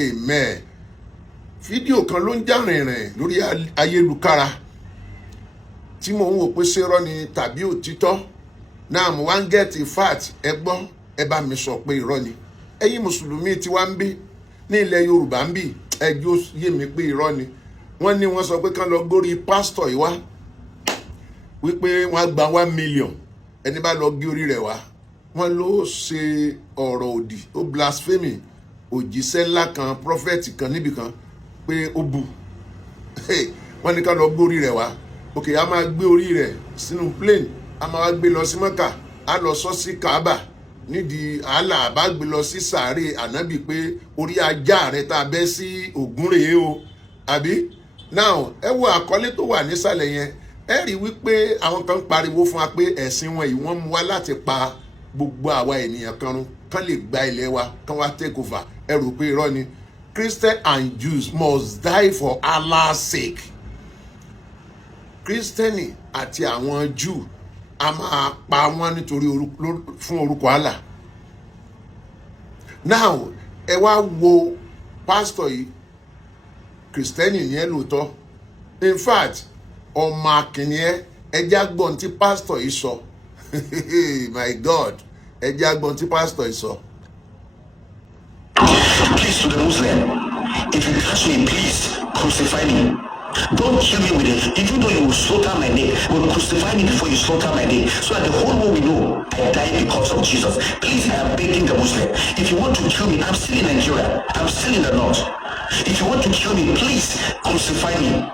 amen. Fídíò kan ló ń jà rìnrìn lórí ayélujára tí mò ń wò pé ṣé irọ́ ni tàbí òtítọ́. Now mo wá ń get fact, ẹ gbọ́, ẹ bá mi sọ pé irọ́ ni. Ẹ̀yin mùsùlùmí tí wá ń bí ní ilẹ̀ Yorùbá ń bí, ẹjọ́ yé mi pé irọ́ ni. Wọ́n ní wọ́n sọ pé kán lọ górí pásítọ̀ yìí wá wípé wọ́n gba 1 million ẹni bá lọ gé orí rẹ̀ wá. Wọ́n ló ṣe ọ̀rọ̀ òdì, ó blasphemy, òjíṣẹ́ ńlá kan, prophet kan níbì kan pé ó bu. Wọ́n ní ká lọ gbé orí rẹ̀ wá. Okay, a máa gbé orí rẹ̀ sínú plane, a máa wá gbé lọ sí Mẹ́kà, a lọ sọ sí Kaaba nídìí àlà, àbá gbé lọ sí sàárè ànábì pé orí ajá rẹ̀ tá a bẹ́ sí Ògún rèé o, àbí? Now ẹ wo àkọlé tó wà nísàlẹ̀ yẹn, ẹ rí wípé àwọn kan pariwo fún wa pé ẹ̀sìn wọn yìí wọ́n mú wá láti pa gbogbo àwa ènìyàn kan run, kán lè gba ilẹ̀ wa, kán wá take over. Ẹ rò pé irọ́ ni. Christians and Jews must die for Allah's sake. Kristẹni àti àwọn Jew a máa pa wọ́n nítorí fún orúkọ Allah. Now ẹ wá wo pásítọ̀ yìí, Kristẹni ni ẹ lóòótọ́. In fact, ọmọ akìnìyẹ ẹjẹ́ agbọ́n tí pásítọ̀ yìí sọ. My God, ẹjẹ́ agbọ́n tí pásítọ̀ yìí sọ. Please to the Muslim, if you catch me, please crucify me. Don't kill me with it. Even though you will slaughter my name, but crucify me before you slaughter my name, so that the whole world will know I died because of Jesus. Please, I am begging the Muslim. If you want to kill me, I'm still in Nigeria. I'm still in the north. If you want to kill me, please crucify me.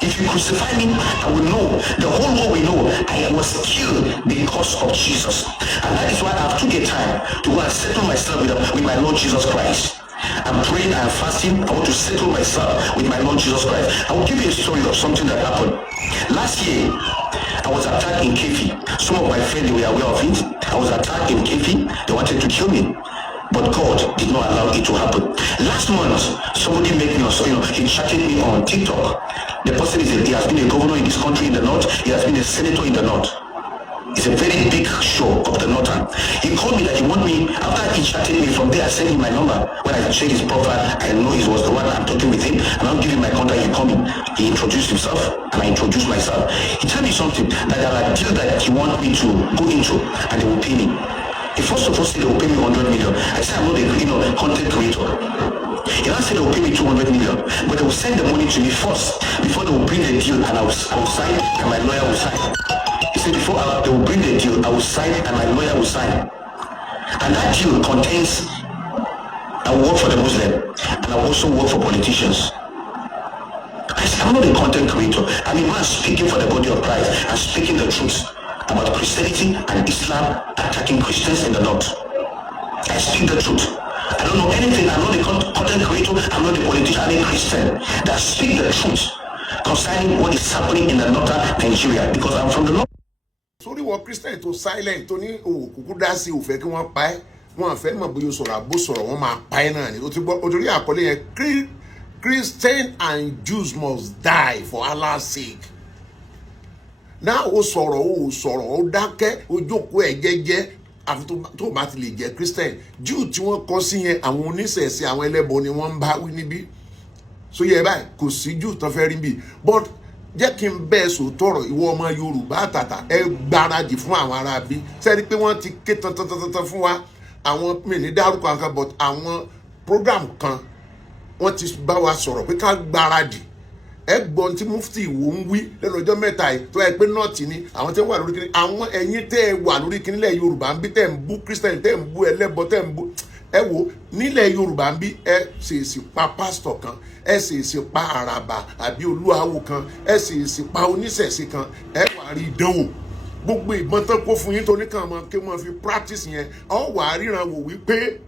If you crucify me, I will know, the whole world will know I was killed because of Jesus. And that is why I have took a time to go and settle myself with my Lord Jesus Christ. I'm praying, I'm fasting. I want to settle myself with my Lord Jesus Christ. I will give you a story of something that happened. Last year, I was attacked in Kefi. Some of my friends, they were aware of it. I was attacked in Kefi. They wanted to kill me. But God did not allow it to happen. Last month, somebody made me, he chatted me on TikTok. The person he has been a governor in this country in the north. He has been a senator in the north. It's a very big show of the northern. He called me that he want me, after he chatted me from there, I sent him my number. When I checked his profile, I know he was the one I'm talking with him. And I'll give him my contact, he called me. He introduced himself, and I introduced myself. He told me something, that there are deals that he want me to go into, and they will pay me. He first of all said they will pay me 100 million. I said, I'm not a content creator. He now said they will pay me 200 million, but they will send the money to me first, before they will bring the deal, and I will sign, and my lawyer will sign. He said before they will bring the deal, I will sign, and my lawyer will sign. And that deal contains, I will work for the Muslim, and I will also work for politicians. I said, I'm not a content creator. I'm a man speaking for the body of Christ and speaking the truth about Christianity and Islam attacking Christians in the north. I speak the truth. I don't know anything. I'm not a content creator. I'm not a politician. I'm a Christian that speak the truth concerning what is happening in the northern Nigeria, because I'm from the north. Sórí wọ Christian tó silent tó ní òkùnkùn dá sí òfẹ́ kí wọ́n pa ẹ́, wọ́n fẹ́ mọ̀ bóyá sọ̀rọ̀ àbó sọ̀rọ̀ wọ́n máa pa ẹ́ náà ni. O ti gbọ́ ojorí àkọlé yẹn, Christians and Jews must die for Allah's sake. Now ó sọ̀rọ̀ ó dákẹ́, ó jókòó ẹ̀ jẹ́jẹ́, àfi tó bá ti lè jẹ́ Christian. Jew tí wọ́n kọ́ sí yẹn, àwọn oníṣẹ̀ṣe, àwọn ẹlẹ́bọ ni wọ́n ń bá wí níbí. So yẹ báyìí kò sí Jew tó fẹ́ rí bí. But jẹ́ kí n bẹ́ẹ̀ sọ tọrọ ìwọ ọmọ Yorùbá àtàtà ẹ gbáradì fún àwọn ará bí. Sẹ́ni pé wọ́n ti ké tantantantan fún wa, àwọn mi ní dárúkọ nǹkan, but àwọn program kan wọ́n ti bá wa sọ̀rọ̀ pé ká gbáradì. Ẹgbọ́n tí mufti Ìwó ń wí lẹ́nu ọjọ́ mẹ́ta yìí tó yẹ pé nọ́ọ̀tì ni àwọn tẹ́ wà lórí kíní, àwọn ẹ̀yin tẹ́ wà lórí kíní lẹ̀ Yorùbá ń bí tẹ́ ń bú Christian, tẹ́ ń bú ẹlẹ́bọ, tẹ́ ń bú ẹ wo nílẹ̀ Yorùbá ń bí ẹ ṣèèṣì pa pásítọ̀ kan, ẹ ṣèèṣì pa àràbà àbí olúwawo kan, ẹ ṣèèṣì pa oníṣẹ̀ṣe kan, ẹ wà rí ìdánwò gbogbo ìbọn tán kó fún yín tó ní kàn máa kí wọ́n fi practice yẹn ọ wà á ríran wò wípé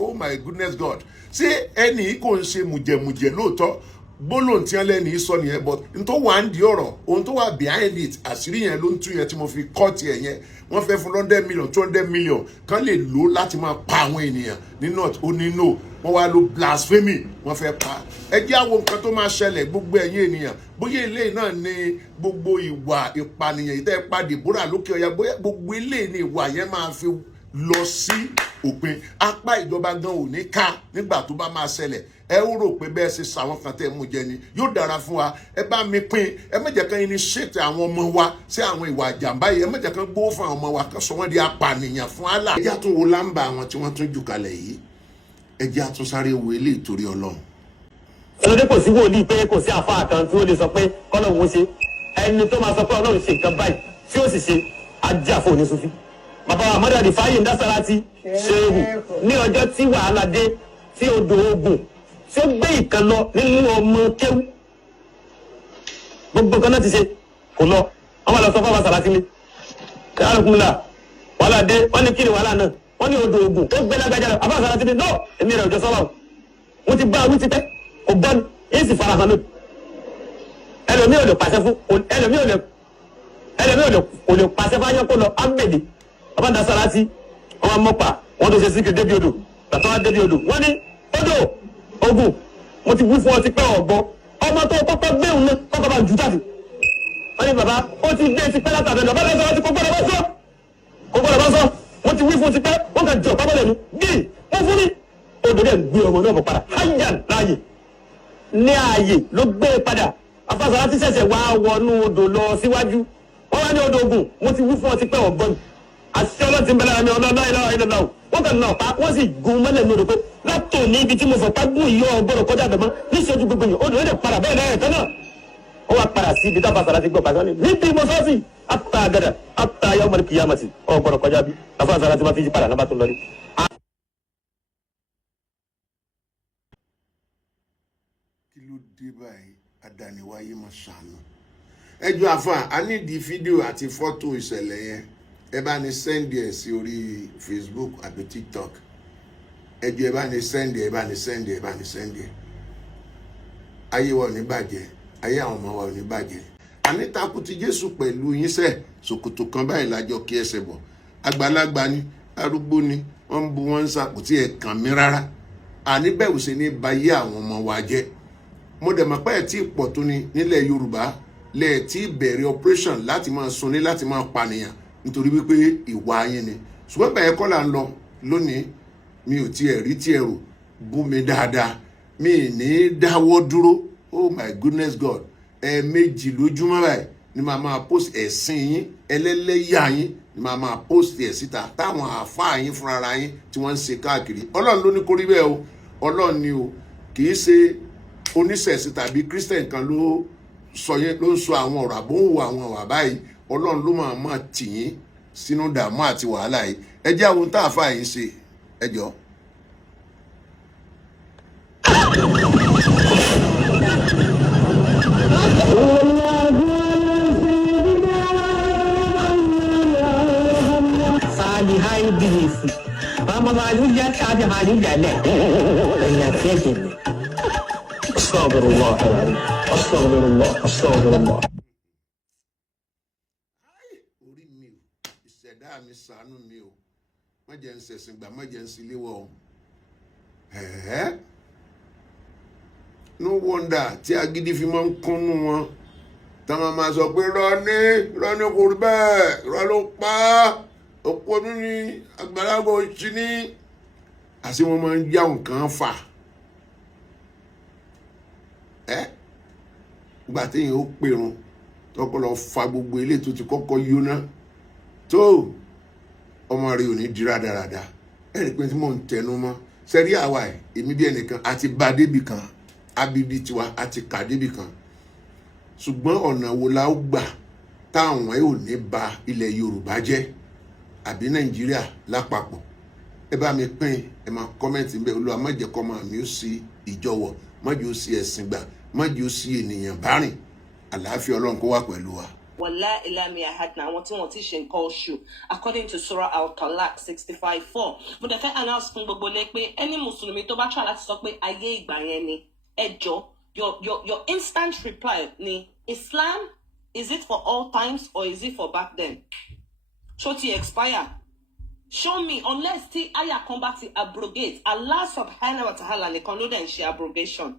oh my goodness God, ṣé ẹnì kò ń ṣe mùjẹ̀mùjẹ̀ lóòótọ́ gbólóhùn tí wọ́n lẹ́nu sọ nìyẹn, but n tó wà ń di ọ̀rọ̀ ohun tó wà behind it àṣírí yẹn ló ń tú yẹn tí mo fi kọ́ tiẹ̀ yẹn. Wọ́n fẹ́ fún 100 million 200 million kan lè lò láti máa pa àwọn ènìyàn ní north ó ní no, wọ́n wá lo blasphemy wọ́n fẹ́ pa. Ẹ jẹ́ àwọn nǹkan tó máa ṣẹlẹ̀ gbogbo ẹ̀yin ènìyàn, bóyá ilé náà ni gbogbo ìwà ìpànìyàn ìtẹ́ pa Deborah lókè ọya, bóyá gbogbo ilé ni ìwà yẹn máa fi lọ sí òpin. Apá ìjọba gan ò ní ká nígbà tó bá máa ṣẹlẹ̀. Ẹ ó rò pé bẹ́ẹ̀ ṣe sàwọn kan tẹ́ mú jẹ ni yóò dára fún wa. Ẹ bá mi pín, ẹ má jẹ́ kan initiate àwọn ọmọ wa sí àwọn ìwà àjàmbá yìí, ẹ má jẹ́ kan gbówó fún àwọn ọmọ wa kan sọ wọ́n di apànìyàn fún Allah. Ẹ jẹ́ àtúnwò lámbà àwọn tí wọ́n tún jù kalẹ̀ yìí, ẹ jẹ́ àtúnsáré wo eléyìí torí Ọlọ́run. Ẹlòdé kò sí wòlíì pé kò sí àfáà kan tí ó lè sọ pé kọ́lọ́hún ó ṣe, ẹni tó máa sọ pé Ọlọ́run ṣe nǹkan báyìí tí ó sì ṣe ajé àfọ oníṣúfì. Bàbá wa Ahmadu Al-Rifai Dasarati Ṣéhù ní ọjọ́ tí wàhálà dé tí odò Ògùn tí ó gbé ìkan lọ nínú ọmọ kéwú, gbogbo kan náà ti ṣe kò lọ, wọ́n máa lọ sọ fáwọn Sàràkí ní kárùkúnlá wàhálà dé, wọ́n ní kí ni wàhálà náà, wọ́n ní odò Ògùn tó gbé lágbájá lọ, àbá Sàràkí ní no èmi rẹ̀ òjò sọ́wọ́ wọ́n ti gbá awí ti tẹ́ kò gbọ́ ní èsì farahàn lónìí. Ẹlòmíì ò lè pàṣẹ fún ẹlòmíì ò lè pàṣẹ fún ayọ́kọ́ lọ ámbèdè Bàbá Dasarati wọ́n mọ́pa wọ́n tó ṣe síkì débi odò tàtọ́ wá débi odò wọ́n ní odò Ògùn mo ti wí fún ọ ti pẹ́ ọ̀gbọ́n ọmọ tó kọ́kọ́ gbé òun náà kọ́kọ́ bá jù jáde. Wọ́n ní bàbá ó ti gbé ti pẹ́ látàbẹ̀ lọ Bàbá Dasarati kò gbọ́dọ̀ bá sọ wọ́n ti wí fún ti pẹ́ wọ́n kà jọ pápálẹ̀ ní bíi wọ́n fún ní odò dẹ̀ gbé ọmọ náà bọ̀ padà hajjan láàyè ní ààyè ló gbé padà. Bàbá Dasarati ṣẹ̀ṣẹ̀ wá wọnú odò lọ síwájú wọ́n wá ní odò Ògùn mo ti wí fún ọ ti pẹ́ ọ̀gbọ́n àti ọlọ́tí ń bẹ lára mi ọlọ́lá ìlànà ìlànà wọ́n kàn náà pa wọ́n sì gun mọ́lẹ̀ ní odò pé látò ní ibi tí mo fọ̀ pàgbọ́n ìyọ́ ọgbọ́dọ̀ kọjá àbẹ̀mọ́ níṣẹ́jú gbogbo yìí odò yẹn padà bẹ́ẹ̀ lẹ́yìn tán náà ó wá padà sí ibi tábà Sàràkí gbọ́ pàṣẹ níbi mo sọ́ọ̀sì àtà àgàdà àtà ayé ọmọdé kìyàmàtì ọgbọ́dọ̀ kọjá bí Bàbá Sàràkí máa fi yí padà náà bá tún lọ rí. Kí ló dé báyìí adániwáyé máa ṣàánú. Ẹjọ́ àfà a nídìí fídíò àti fọ́tò ìṣẹ̀lẹ̀ yẹn, ẹ bá ní sẹ́ndì ẹ̀ sí orí Facebook àbí TikTok. Ẹjọ́ ẹ bá ní sẹ́ndì ẹ̀. Ayé wa ò ní bàjẹ́, ayé àwọn ọmọ wa ò ní bàjẹ́. Àní takú ti Jésù pẹ̀lú yín sẹ́ ṣòkòtò kan báyìí lájọ kí ẹsẹ̀ bọ̀. Àgbàlagbà ni arúgbó ni wọ́n ń bu wọn ń sàpò tí ẹ̀ kàn mí rárá. Àní bẹ̀rù sí ní bayé àwọn ọmọ wa jẹ́. Mo dẹ̀ mọ̀ pé ẹ̀ tí pọ̀ tó ni nílẹ̀ Yorùbá lẹ́ẹ̀ tí bẹ̀rẹ̀ operation láti máa sunni láti máa pànìyàn nítorí wípé ìwà yín ni. Ṣùgbọ́n bẹ́ẹ̀ kọ́ là ń lọ lónìí, mi ò tiẹ̀ rí tiẹ̀ rò bú mi dáadáa, mi ì ní dáwọ́ dúró. Oh my goodness God, ẹ̀ẹ̀mejì lójúmọ́ báyìí ni màá máa post ẹ̀sìn yín ẹlẹ́lẹ́yà yín ni màá máa post ẹ̀ síta táwọn àáfàá yín fúnra yín tí wọ́n ń ṣe káàkiri. Ọlọ́run ló ní kó rí bẹ́ẹ̀ o, Ọlọ́run ni o, kì í ṣe oníṣẹ̀ṣe tàbí Christian kan ló ń sọ àwọn ọ̀rọ̀ àbóhùn àwọn ọ̀rọ̀ báyìí. Ọlọ́run ló máa tì yín sínú dààmú àti wàhálà yìí. Ẹ jẹ́ àwọn tá àáfàá yín ṣe ẹ jọ. Astagfirullah. Orí mi o, ìṣẹ̀dá mi ṣàánú mi o, má jẹ́ ń ṣẹ̀sìn gbà, má jẹ́ ń síléwọ̀ o. No wonder tí agídí fi máa ń kúnnú wọn táwọn máa sọ pé rọ́ní kò rí bẹ́ẹ̀, rọ́ ló pa òpó nínú àgbàlagbà òṣì ní. Àṣé wọn máa ń já nǹkan fà. Gbà téèyàn ó pèrun tọ́kọ́ lọ fa gbogbo ilé tó ti kọ́kọ́ yóná tó ọmọ rẹ̀ ò ní di rádaràda. Ẹ̀rí pé tí mò ń tẹnu mọ́ sẹ́rí àwa ẹ̀ èmi bí ẹnìkan àti bá débì kan abidi tiwa àti kà débì kan, ṣùgbọ́n ọ̀nà wo la ó gbà táwọn ẹ̀ ò ní ba ilẹ̀ Yorùbá jẹ́ àbí Nàìjíríà lápapọ̀. Ẹ bá mi pín, ẹ máa kọ́mẹ́ǹtì bẹ́ẹ̀. Olúwa má jẹ́ kọ́ máa mi ó sí ìjọwọ̀, má jẹ́ ó sí ẹ̀sìn gbà, má jẹ́ ó sí ènìyàn bá rìn. Àlàáfíà Ọlọ́run kó wà pẹ̀lú wa. Wala ilami ahad na àwọn tí wọ́n ti ṣe nǹkan oṣù according to Surah Al-Talaq 65:4. Mo dẹ̀ fẹ́ announce fún gbogbo lé pé ẹni mùsùlùmí tó bá try láti sọ pé ayé ìgbà yẹn ni ẹjọ́ your instant reply ni Islam, is it for all times or is it for back then? Ṣó ti expire? Show me, unless tí aya kan bá ti abrogate. Allah subhanahu wa ta'ala nìkan ló dẹ̀ ń ṣe abrogation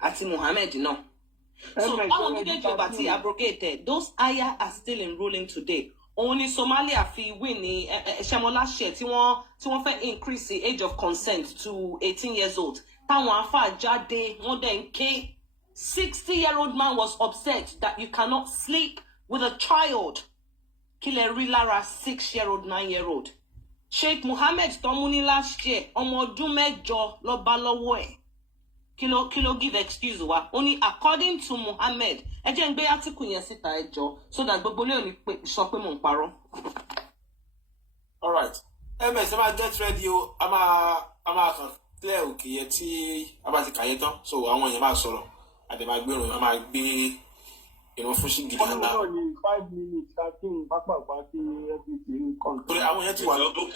àti Muhammad náà. So àwọn méjèèjì ọba ti abrogated, those ayah are still in ruling today. òun ni Somalia fi win ní ṣẹmọ last year tí wọ́n fẹ́ increase the age of consent to 18 years old táwọn afa jáde wọ́n dẹ̀ ń ké 60-year-old man was upset that you cannot sleep with a child kí lẹ rí lára 6-year-old 9-year-old Sheikh Mohammed tó mú ní last year ọmọ ọdún 8 ló bá lọ́wọ́ ẹ̀ kí ló give excuse wa ó ní according to Mohammed ẹ jẹ́ ń gbé article yẹn síta ẹ jọ̀ọ́ so that gbogbo lè ní sọ pé mò ń parọ́. All right ms ẹ máa get ready o a máa kàn clear òkè yẹn tí a bá ti kà yẹn tán so àwọn èèyàn máa sọ̀rọ̀ àdè máa gbé ìròyìn a máa gbé ìrun fún sí gidi kan náà. ọdún náà ní 5 minutes káàkiri pápápá sí everything kan. torí àwọn yẹn ti wà lọ́dún.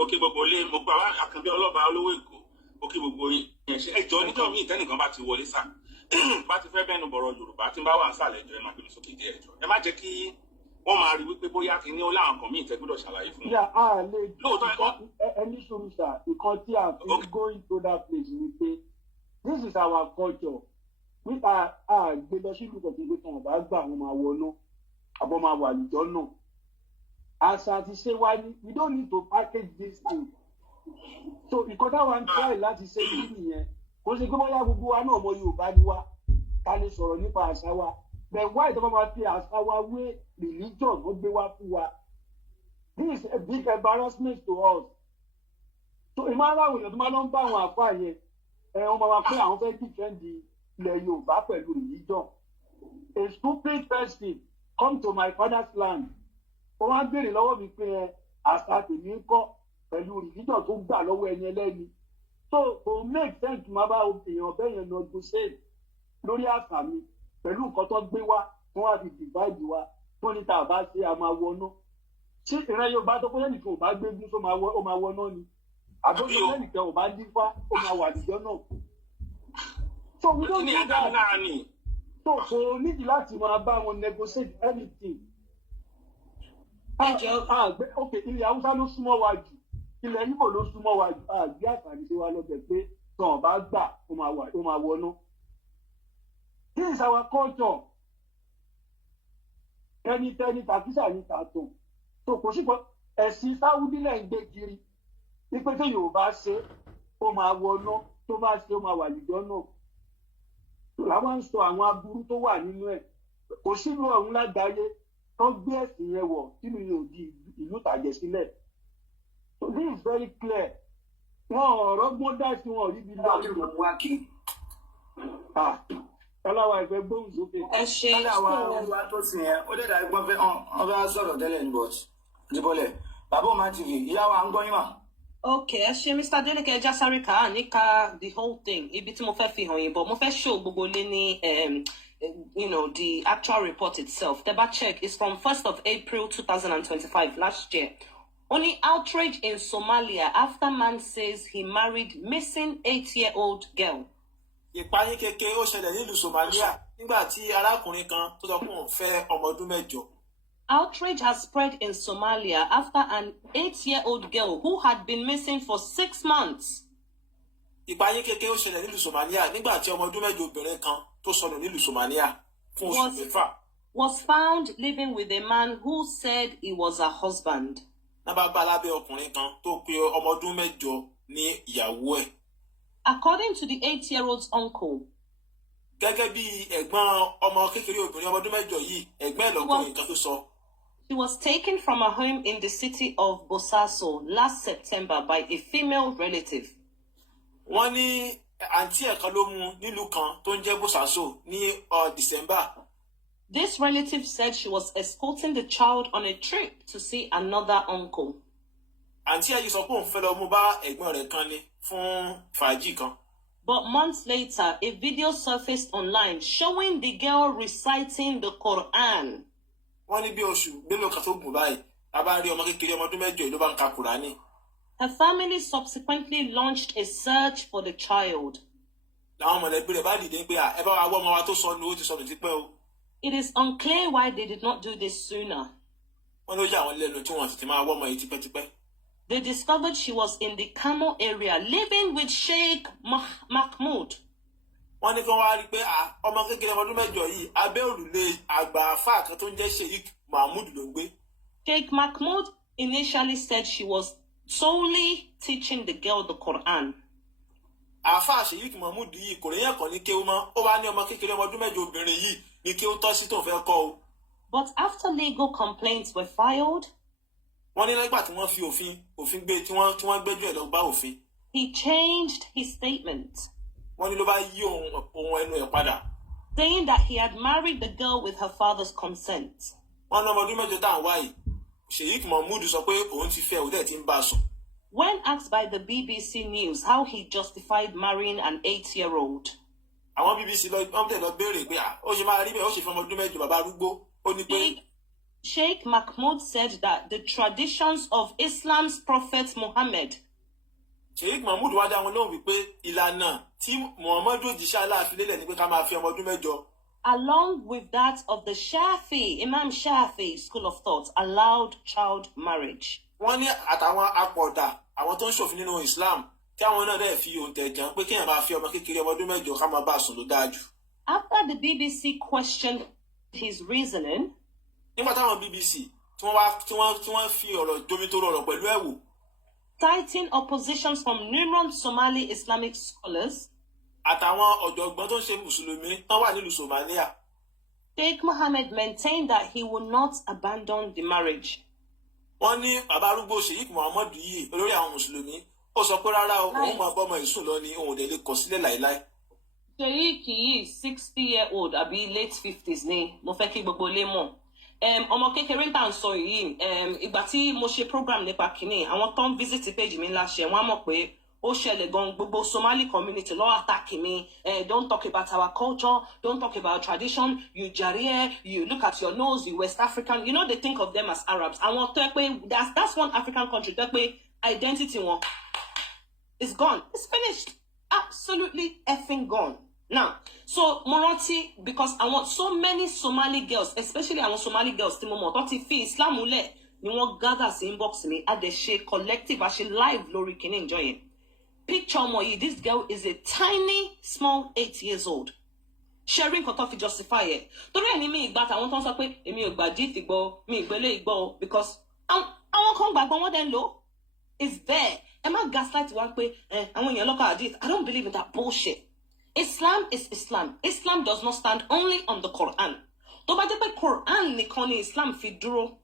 òkè gbogbo ilé gbogbo àwọn àkànbí ọlọ́ba olówó èkó òkè gbogbo yẹn ṣe ẹjọ́ nìkan míì tẹ́nìkan bá ti wọlé sá bá ti fẹ́ bẹ́ẹ̀ nu bọ̀rọ̀ Yorùbá tí ń bá wà ń sàlẹ̀ ẹjọ́ ẹ máa gbé sókè díẹ̀ ẹjọ́ ẹ má jẹ́ kí wọ́n máa rí wípé bóyá ti ní ó láwọn kan míì tẹ́ gbọ́dọ̀ ṣàlàyé fún wọn. yà á lè ẹni sọ̀rọ̀ nǹkan tí a fi going to that place ni pé this is our culture nípa àgbé lọ sí ìlú kọ̀ọ̀kan pé tí wọ́n bá gbà wọ́n máa wọnú àbọ̀ máa wà lùjọ́ náà àṣà àti ṣé wá ní we don't need to package this thing so nǹkan táwa ń try láti ṣe yìí nìyẹn kò ṣe pé bóyá gbogbo wa náà ọmọ Yorùbá ni wá ká lè sọ̀rọ̀ nípa àṣà wa but why ìjọba máa fi àṣà wa wé religion wọ́n gbé wá fún wa this is a big embarrassment to us so ìmọ̀ aláwọ̀ èèyàn tó máa lọ ń bá àwọn àfáà yẹn wọ́n máa wá pé àwọn fẹ́ defend ilẹ̀ Yorùbá pẹ̀lú religion a stupid person come to my father's land wọ́n wá béèrè lọ́wọ́ mi pé àṣà tèmi ń kọ́ pẹ̀lú religion tó gbà lọ́wọ́ ẹni ẹlẹ́ni so kò make sense máa bá èèyàn bẹ́ẹ̀ yẹn lọ gbó sẹ́ẹ̀ lórí àṣà mi pẹ̀lú nǹkan tó gbé wá wọ́n wá fi divide wa tó ní tá a bá ṣe a máa wọná ṣé ìran Yorùbá tó kọ́ lẹ́nìkan ò bá gbé gún ó máa wọná ni àbọ̀dọ̀ lẹ́nìkan ò bá dífá ó máa wà níjọ́ náà so we don't need that so kò nídìí láti máa bá wọn negotiate anything ok ilẹ̀ Haúsá ló súnmọ́ wa jù ilẹ̀ Ìgbò ló súnmọ́ wa jù àgbé àtàrí sí wa lọ́bẹ̀ pé tàn bá gbà ó máa wọná this is our culture tẹnitẹni tàkísà ní tààtàn so kò sí ẹ̀sìn Sáúdí lẹ̀ ń gbé kiri wípé tí Yorùbá ṣe ó máa wọná tó bá ṣe ó máa wà níjọ́ náà làwọn ń sọ àwọn aburú tó wà nínú ẹ̀ kò sínú ọ̀hún lágbàáyé tó gbé ẹ̀sìn yẹn wọ̀ sínú yóò di ìlú tàjẹ̀ sílẹ̀ so this is very clear wọn ọ̀rọ̀ gbọ́n dá sí wọn rí bí lọ́wọ́ ọlọ́wà ìfẹ́ gbóhùn sókè. ẹ ṣe àwọn ọmọ tó sì yẹn ó dẹ̀dà gbọ́n fẹ́ ọbẹ̀ sọ̀rọ̀ tẹ́lẹ̀ ní bọ̀t dìbọ̀lẹ̀ bàbá òun tv ìyá wa ń gbọ́ yín mà. ok ẹ ṣe Mr. Deleke ẹja sáré ká níka the whole thing ibi tí mo fẹ́ fi hàn yín bọ̀ mo fẹ́ show gbogbo lé ní the actual report itself tẹ́bá check is from 1st of April 2025 last year. Only outrage in Somalia after man says he married missing 8-year-old girl. ìpayín kékeré ó ṣẹlẹ̀ nílùú Somalia nígbà tí arákùnrin kan tó sọ pé òun fẹ́ ọmọ ọdún 8. Outrage has spread in Somalia after an 8-year-old girl who had been missing for 6 months. ìpayín kékeré ó ṣẹlẹ̀ nílùú Somalia nígbà tí ọmọ ọdún 8 obìnrin kan tó sọnù nílùú Somalia fún oṣù 6. Was found living with a man who said he was her husband. náà bá lábẹ́ ọkùnrin kan tó pe ọmọ ọdún 8 ní ìyàwó ẹ̀. According to the 8-year-old's uncle. gẹ́gẹ́ bí ẹ̀gbọ́n ọmọ kékeré obìnrin ọmọ ọdún 8 yìí ẹ̀gbọ́n ẹ̀ lọ́kùnrin kan tó sọ. She was taken from her home in the city of Bosaso last September by a female relative. wọ́n ní àǹtí ẹ̀ kan ló mú nílùú kan tó ń jẹ́ Bosaso ní December. This relative said she was escorting the child on a trip to see another uncle. àǹtí ẹ̀ yìí sọ pé òun fẹ́ lọ mú bá ẹ̀gbọ́n rẹ̀ kan ní fún fàájì kan. But months later, a video surfaced online showing the girl reciting the Quran. wọ́n ní bí oṣù mélòó kan tó gùn báyìí a bá rí ọmọ kékeré ọmọ ọdún 8 ló bá ń ka Kùránì. Her family subsequently launched a search for the child. làwọn mọ̀lẹ́bí rẹ̀ bá dìde pé ẹ bá wa wọ́ ọmọ wa tó sọnù ó ti sọnù tipẹ́ o. It is unclear why they did not do this sooner. wọ́n ló yà wọ́n lẹ́nu tí wọ́n sì ti máa wọ́ ọmọ yìí tipẹ́tipẹ́. They discovered she was in the Kamo area living with Sheikh Mahmoud. wọ́n ní kí wọ́n wá rí i pé ọmọ kékeré ọmọ ọdún 8 yìí abẹ́ òrùlé àgbà àfáà kan tó ń jẹ́ Sheikh Mahmoud ló ń gbé Sheikh Mahmoud initially said she was solely teaching the girl the Quran. àáfàá Sheikh Mahmood yìí kò réyàn kan ní kéwú mọ́ ó wá ní ọmọ kékeré ọmọ ọdún mẹ́jọ obìnrin yìí ní kéwú tọ́ sí tó fẹ́ kọ́ o. But after legal complaints were filed, wọ́n ní nígbà tí wọ́n fi òfin gbé tí wọ́n gbẹ́jọ́ ẹ̀ lọ bá òfin. he changed his statement, wọ́n ní ló bá yí ohun ẹnu ẹ̀ padà. saying that he had married the girl with her father's consent. wọ́n ní ọmọ ọdún mẹ́jọ tá à ń wá yìí Sheikh Mahmood sọ pé òun ti fẹ́ òun dẹ̀ ti ń bá a sùn. When asked by the BBC News how he justified marrying an 8-year-old, àwọn BBC wọ́n tẹ̀ lọ béèrè pé ó ṣe máa rí bẹ́ẹ̀ ó ṣe fún ọmọ ọdún mẹ́jọ bàbá arúgbó ó ní pé. Sheikh Mahmoud said that the traditions of Islam's Prophet Muhammad. Sheikh Mahmood wá dá wọn lóhùn wípé ìlànà tí Muhammadu òjíṣẹ́ aláàfin lélẹ̀ ni pé ká máa fi ọmọ ọdún mẹ́jọ. Along with that of the Imam Shafi school of thought, allowed child marriage. wọ́n ní àtàwọn apọ̀dà àwọn tó ń ṣòfin nínú Islam tí àwọn náà dẹ̀ fi òǹtẹ̀ jàn pé kéèyàn máa fi ọmọ kékeré ọmọ ọdún mẹ́jọ ká máa bá a sùn ló dáa jù. After the BBC questioned his reasoning, nígbà táwọn BBC tí wọ́n fi ọ̀rọ̀ jomitoro ọ̀rọ̀ pẹ̀lú ẹ̀ wò. citing oppositions from numerous Somali Islamic scholars, àtàwọn ọ̀jọ̀gbọ́n tó ń ṣe mùsùlùmí tán wà nílùú Somalia. Sheikh Mohammed maintained that he would not abandon the marriage. wọ́n ní bàbá arúgbó Sheikh Muhammad yìí olórí àwọn mùsùlùmí ó sọ pé rárá o òun máa bọ́mọ ìsùn lọ ni òun ò dẹ̀ lè kọ̀ sílẹ̀ láéláé. Sheikh yìí 60-year-old àbí late 50s ni mo fẹ́ kí gbogbo ilé mọ̀. Ọmọ kékeré tá à ń sọ yìí ìgbà tí mo ṣe program nípa kínní àwọn tó ń visit page mi láṣẹ wọn á mọ̀ pé ó ṣẹlẹ̀ gan gbogbo Somali community lọ́wọ́ attack mi. Don't talk about our culture, don't talk about tradition, you Jarie, you look at your nose, you West African, you know they think of them as Arabs. Àwọn tó yẹ pé that's one African country tó yẹ pé identity wọn is gone, it's finished, absolutely effing gone. Now, so Morati, because I want so many Somali girls, especially I want Somali girls, Timo Morati fi Islam ule, ni wọ́n gather sí inbox me at the share collective, at she live lórí kìíní enjoying. Picture mo yi, this girl is a tiny, small 8 years old. Sharing kotofi justify it. Torí ẹni mi ìgbà táwọn tó ń sọ pé èmi ò gbà jíìtì gbọ́, mi ìgbélé ìgbọ́ because àwọn kan gbàgbọ́ wọn dẹ̀ ń lò. It's there. Ẹ má gaslight wá pé àwọn èèyàn lọ́kọ̀ hadith. I don't believe in that bullshit. Islam is Islam. Islam does not stand only on the Quran. Tó bá jẹ́ pé Quran nìkan ni Islam fi dúró,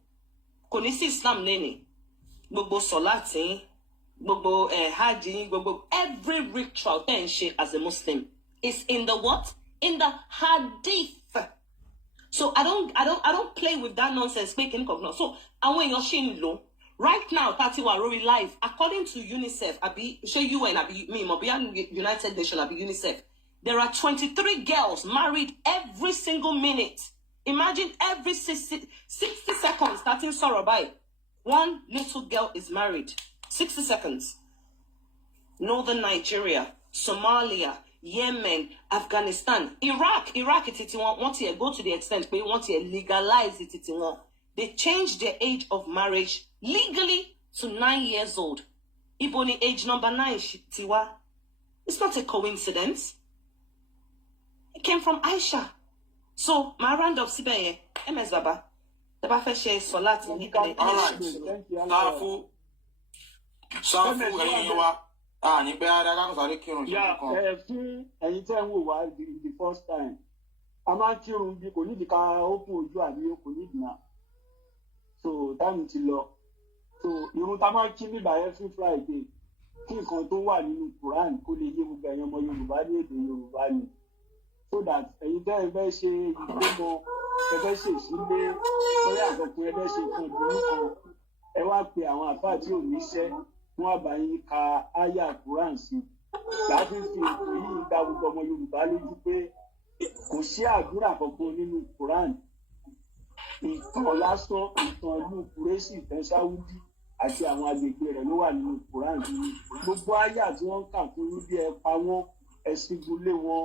kò ní sí Islam lẹ́ni. Gbogbo sọ̀láàtì, gbogbo hajj, gbogbo every ritual tẹ́ ń ṣe as a Muslim is in the what? In the hadith. So I don't play with that nonsense. Pé kìíní kan náà. So àwọn èèyàn ṣì ń lò. Right now, Tati Warori live, according to UNICEF, Abi, UN, Abi, United Nations, Abi, UNICEF, there are 23 girls married every single minute. Imagine every 60 seconds, starting Sorobai, one little girl is married. 60 seconds. Northern Nigeria, Somalia, Yemen, Afghanistan, Iraq, it want to go to the extent where you want to legalize it. They changed their age of marriage legally to 9 years old. Iboni age number 9, Tiwa. It's not a coincidence. It came from Aisha. So, my round of Sibeye, MS Baba, the Bafeshe Solat in Italy. Sáfù ẹ̀yin wa ní pé ara ká sáré kírun ṣe kan. Fún ẹ̀yin tẹ́ ń wò wá the first time, a máa ń kírun bí kò nídìí ká open ojú àbí kò nídìí náà. So táìmù ti lọ. So irun tá a máa ń kí nígbà every Friday kí nǹkan tó wà nínú Quran kó lè yé gbogbo ẹ̀yin ọmọ Yorùbá ní èdè Yorùbá ni. So that ẹ̀yin tẹ́ ẹ fẹ́ ṣe ìgbémọ ẹ fẹ́ ṣe ìsílé lórí àkọ́kọ́ ẹ fẹ́ ṣe nǹkan ìdùnnú kan ẹ wá pe àwọn àfáà tí ò níṣẹ́ wọn àbáyé ka àyà Quran sí láti fi ètò yìí dá gbogbo ọmọ Yorùbá lójú pé kò sí àdúrà kankan nínú Quran. Ìtàn lásán ìtàn ìlú Kúrẹ́sì ìtàn Sáúdí àti àwọn agbègbè rẹ̀ ló wà nínú Quran. Gbogbo àyà tí wọ́n ń kà fún yín bí ẹ pa wọ́n ẹ sígunlé wọn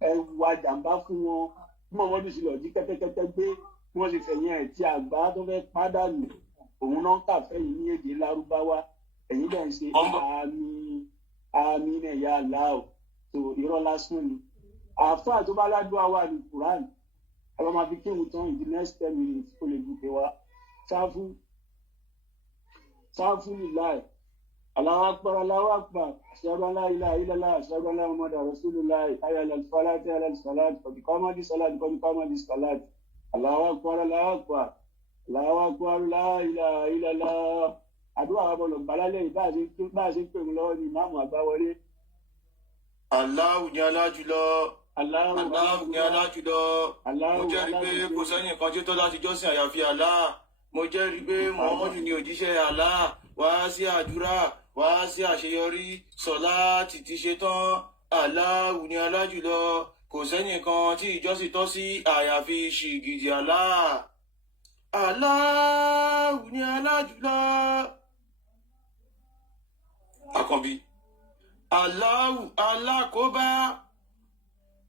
ẹ wà jàǹbá fún wọn bí Muhammadu sì lọ jí kẹ́tẹ́kẹ́tẹ́ gbé bí wọ́n sì fẹ̀yìn ẹ̀ tí àgbà tó fẹ́ pádànù òun náà ń kà fẹ́yìn ní èdè Lárúbáwá ẹ̀yin dẹ̀ ń ṣe àmì ẹ̀yà aláwọ̀ tó irọ́ lásán ni. Àáfàá tó bá ládùúgbò wà ní Quran àwọn máa fi kírun tán in the next 10 minutes kó lè dùkẹ́ wa. Ṣáfù sáfúlìláì aláwàpá ṣẹ́gbọ́nlá ilá ilẹ̀lá ṣẹ́gbọ́nlá ọmọdé rasulullah ayẹlẹ̀ falati ayẹlẹ̀ salati kọ̀dùkọ́mọ́dì salati kọ̀dùkọ́mọ́dì salati aláwàpá láìlá ilẹ̀lá àdúrà àbọ̀lọ̀ balálẹ̀ bá a ṣe ń pè mí lọ́wọ́ ní ìmáàmù àgbáwọlé. Allahu ni alájùlọ. Allahu ni alájùlọ. Mo jẹ́rìí pé kò sẹ́ni kan tí ó tọ́ láti jọ́sìn àyàfi Allah. Mo jẹ́rìí pé Muhammadu ni òjíṣẹ́ Allah. Wá sí àdúrà, wá sí àṣeyọrí, sọ̀láàtì ti ṣe tán. Allahu ni alájùlọ. Kò sẹ́ni kan tí ìjọ́sìn tọ́ sí àyàfi ṣìgìdì Allah. Allahu ni alájùlọ. Àkànbí. Allahu alákòóbá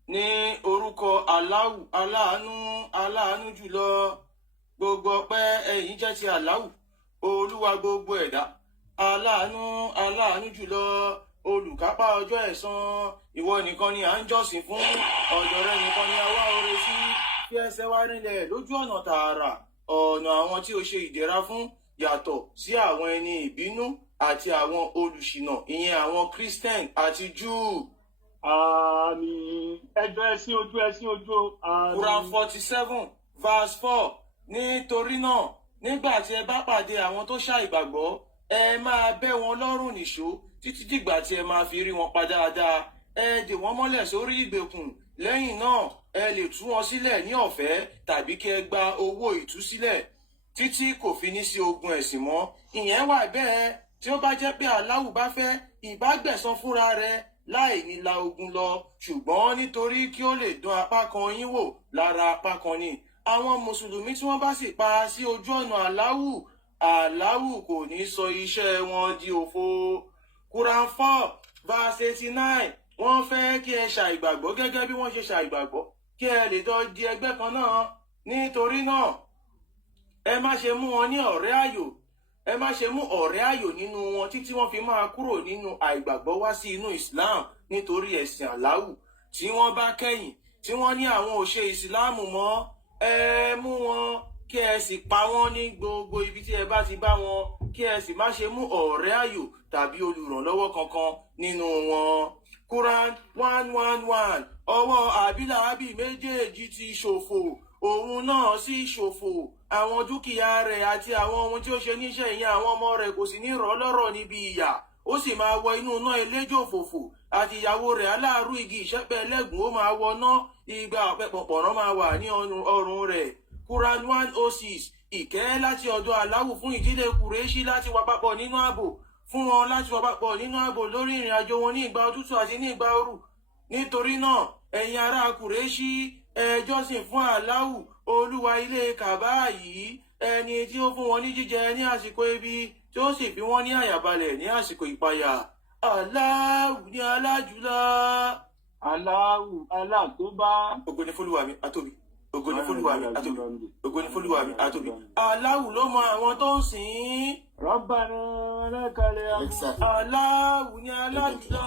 ní orúkọ Allahu aláàánú jùlọ. Gbogbo ọpẹ́ ẹ̀yìn jẹ́ ti Allahu, olúwa gbogbo ẹ̀dá. Aláàánú jùlọ, olùkápá ọjọ́ ẹ̀san. Ìwọ nìkan ni à ń jọ́sìn fún, ọ̀dọ̀ rẹ nìkan ni a wá oore sí. Fi ẹsẹ̀ wa rinlẹ̀ lójú ọ̀nà tààrà, ọ̀nà àwọn tí o ṣe ìdẹ̀ra fún, yàtọ̀ sí àwọn ẹni ìbínú àti àwọn olùṣìnà, ìyẹn àwọn Christian àti Jew. Àmín. Ẹjọ́ ẹ̀sìn ojú. Àmín. Quran 47 verse 4. Nítorí náà, nígbà tí ẹ bá pàdé àwọn tó ṣàìgbàgbọ́, ẹ máa bẹ́ wọn lọ́rùn nìṣó títí dìgbà tí ẹ máa fi rí wọn pa dáadáa. Ẹ dè wọ́n mọ́lẹ̀ sórí ìgbèkùn. Lẹ́yìn náà, ẹ lè tú wọn sílẹ̀ ní ọ̀fẹ́ tàbí kí ẹ gba owó ìtúsílẹ̀ títí kò fi ní sí ogun ẹ̀sìn mọ́. Ìyẹn wà bẹ́ẹ̀ tí ó bá jẹ́ pé Allahu bá fẹ́ ìbágbẹ̀san fúnra rẹ̀ láì ní la ogun lọ, ṣùgbọ́n nítorí kí ó lè dán apá kan yín wò lára apá kan ni. Àwọn mùsùlùmí tí wọ́n bá sì pa sí ojú ọ̀nà Allahu kò ní sọ iṣẹ́ wọn di òfo. Quran 4 verse 89. Wọ́n fẹ́ kí ẹ ṣàìgbàgbọ́ gẹ́gẹ́ bí wọ́n ṣe ṣàìgbàgbọ́, kí ẹ lè jọ di ẹgbẹ́ kan náà. Nítorí náà, ẹ má ṣe mú wọn ní ọ̀rẹ́ àyò. Ẹ má ṣe mú ọ̀rẹ́ àyò nínú wọn títí wọ́n fi máa kúrò nínú àìgbàgbọ́ wá sí inú Islam nítorí ẹ̀sìn Allahu. Tí wọ́n bá kẹ́yìn, tí wọ́n ní àwọn ò ṣe ìsìláàmù mọ́, ẹ mú wọn kí ẹ sì pa wọ́n ní gbogbo ibi tí ẹ bá ti bá wọn, kí ẹ sì má ṣe mú ọ̀rẹ́ àyò tàbí olùrànlọ́wọ́ kankan nínú wọn. Quran 111. Ọwọ́ Àbílàábì méjèèjì ti ṣòfò, òun náà sì ṣòfò. Àwọn dúkìá rẹ̀ àti àwọn ohun tí ó ṣe níṣẹ́, ìyẹn àwọn ọmọ rẹ̀ kò sì ní rọ̀ lọ́rọ̀ níbi ìyà. Ó sì máa wọ inú iná eléjò fòfò, àti ìyàwó rẹ̀ aláàrú igi ìṣẹ́pẹ́ ẹlẹ́gùn ó máa wọná, igba ọ̀pẹ pọ̀pọ̀rọ̀ máa wà ní ọrùn rẹ̀. Quran 106. Ìkẹ́ láti ọ̀dọ̀ Allahu fún ìdílé Kùréṣí láti wà papọ̀ nínú ààbò, fún wọn láti wà papọ̀ nínú ààbò lórí ìrìn àjò wọn ní ìgbà òtútù àti ní ìgbà ooru. Nítorí náà, ẹ̀yin ará Kùréṣí, ẹ jọ́sìn fún Allahu, olúwa ilé Kàbá yìí, ẹni tí ó fún wọn ní jíjẹ ní àsìkò ebi, tí ó sì fi wọ́n ní àyàbalẹ̀ ní àsìkò ìpayà. Allahu ni alájùlọ. Allahu alákòóbá. Ògo ni f'Olúwa mi àtóbi. Ògo ni f'Olúwa mi àtóbi. Ògo ni f'Olúwa mi àtóbi. Allahu ló mọ àwọn tó ń sìn ín. Rabbana lakal hamd. Allahu ni alájùlọ.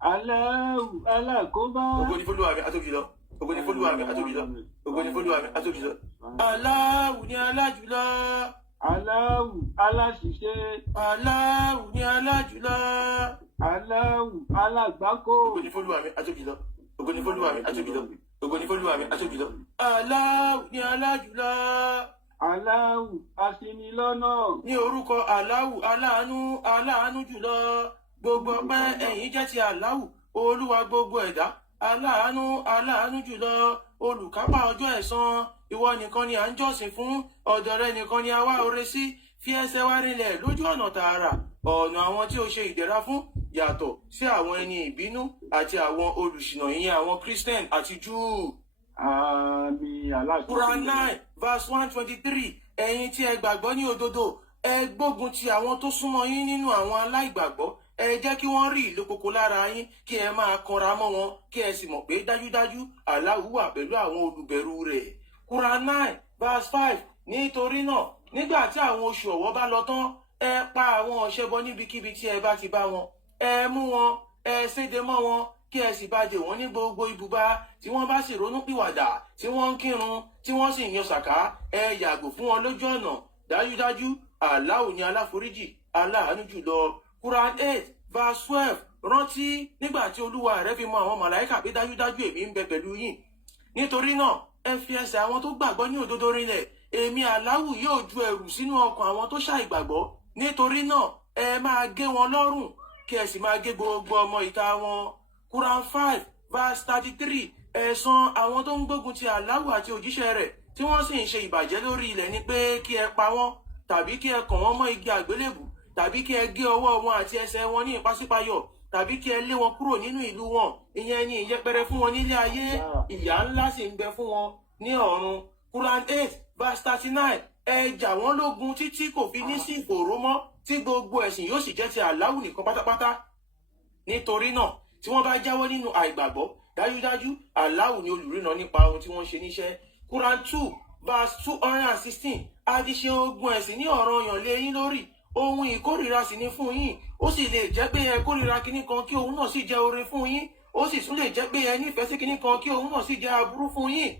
Allahu alákòóbá. Ògo ni f'Olúwa mi àtóbi lọ. Ògo ni f'Olúwa mi àtóbi lọ. Ògo ni f'Olúwa mi àtóbi lọ. Allahu ni alájùlọ. Allahu aláṣìṣe. Allahu ni alájùlọ. Allahu alágbákò. Ògo ni f'Olúwa mi àtóbi lọ. Ògo ni f'Olúwa mi àtóbi lọ. Ògo ni f'Olúwa mi àtóbi lọ. Allahu ni alájùlọ. Allahu aṣinilọ́nà. Ní orúkọ Allahu aláàánú jùlọ. Gbogbo ọpẹ́ ẹ̀yìn jẹ́ ti Allahu, olúwa gbogbo ẹ̀dá. Aláàánú jùlọ, olùkápá ọjọ́ ẹ̀san. Ìwọ nìkan ni à ń jọ́sìn fún, ọ̀dọ̀ rẹ nìkan ni a wá oore sí. Fi ẹsẹ̀ wa rinlẹ̀ lójú ọ̀nà tààrà, ọ̀nà àwọn tí ó ṣe ìdẹ̀ra fún, yàtọ̀ sí àwọn ẹni ìbínú àti àwọn olùṣìnà, ìyẹn àwọn Christian àti Jew. Àmín. aláṣẹ. Quran 9 verse 123. Ẹ̀yin tí ẹ gbàgbọ́ ní òdodo, ẹ gbógun ti àwọn tó súnmọ́ yín nínú àwọn aláìgbàgbọ́. Ẹ jẹ́ kí wọ́n rí ìlú koko lára yín, kí ẹ máa kanra mọ́ wọn, kí ẹ sì mọ̀ pé dájúdájú Allahu wà pẹ̀lú àwọn olùbẹ̀rù rẹ̀. Quran 9 verse 5. Nítorí náà, nígbà tí àwọn oṣù ọ̀wọ̀ bá lọ tán, ẹ pa àwọn ọ̀ṣẹbọ níbikíbi tí ẹ bá ti bá wọn. Ẹ mú wọn, ẹ séde mọ́ wọn, kí ẹ sì bá dè wọ́n ní gbogbo ibùba. Tí wọ́n bá sì ronúpìwàdà, tí wọ́n ń kírun, tí wọ́n sì ń yan sàká, ẹ yàgò fún wọn lójú ọ̀nà. Dájúdájú Allahu ni aláforíjì aláàánú jùlọ. Quran 8:12 rántí nígbà tí olúwa rẹ fi mọ àwọn màláíkà pé dájúdájú èmi ń bẹ pẹ̀lú yín. Nítorí náà ẹ fi ẹsẹ̀ àwọn tó gbàgbọ́ ní òdodo rinlẹ̀. Èmi Allahu yóò ju ẹ̀rù sínú ọkàn àwọn tó ṣàìgbàgbọ́. Nítorí náà ẹ máa gé wọn lọ́rùn kí ẹ sì máa gé gbogbo ọmọ ìta wọn. Quran 5:33 ẹ̀san àwọn tó ń gbógun ti Allahu àti òjíṣẹ́ rẹ̀ tí wọ́n sì ń ṣe ìbàjẹ́ lórí ilẹ̀ ni pé kí ẹ pa wọ́n tàbí kí ẹ kàn wọ́n mọ́ igi àgbélébù tàbí kí ẹ gé ọwọ́ wọn àti ẹsẹ̀ wọn ní ìpàsípayọ̀ tàbí kí ẹ lé wọn kúrò nínú ìlú wọn. Ìyẹn ni ìyẹpẹrẹ fún wọn nílé ayé, ìyà ńlá sì ń bẹ fún wọn ní ọ̀run. Quran 8:39 ẹ jà wọ́n lógun títí kò fi ní sí ìfòòró mọ́ tí gbogbo ẹ̀sìn yóò sì jẹ́ ti Allahu nìkan pátápátá. Nítorí náà tí wọ́n bá jáwọ́ nínú àìgbàgbọ́ dájúdájú Allahu ni olùrìnà nípa ohun tí wọ́n ṣe níṣẹ́. Quran 2:216 a ti ṣe ogun ẹ̀sìn ní ọ̀ranyàn lé yín lórí, ohun ìkórìíra sì ni fún yín. Ó sì lè jẹ́ pé ẹ kórìíra kinní kan kí ohun náà sì jẹ́ oore fún yín. Ó sì tún lè jẹ́ pé ẹ nífẹ̀ẹ́ sí kinní kan kí ohun náà sì jẹ́ aburú fún yín.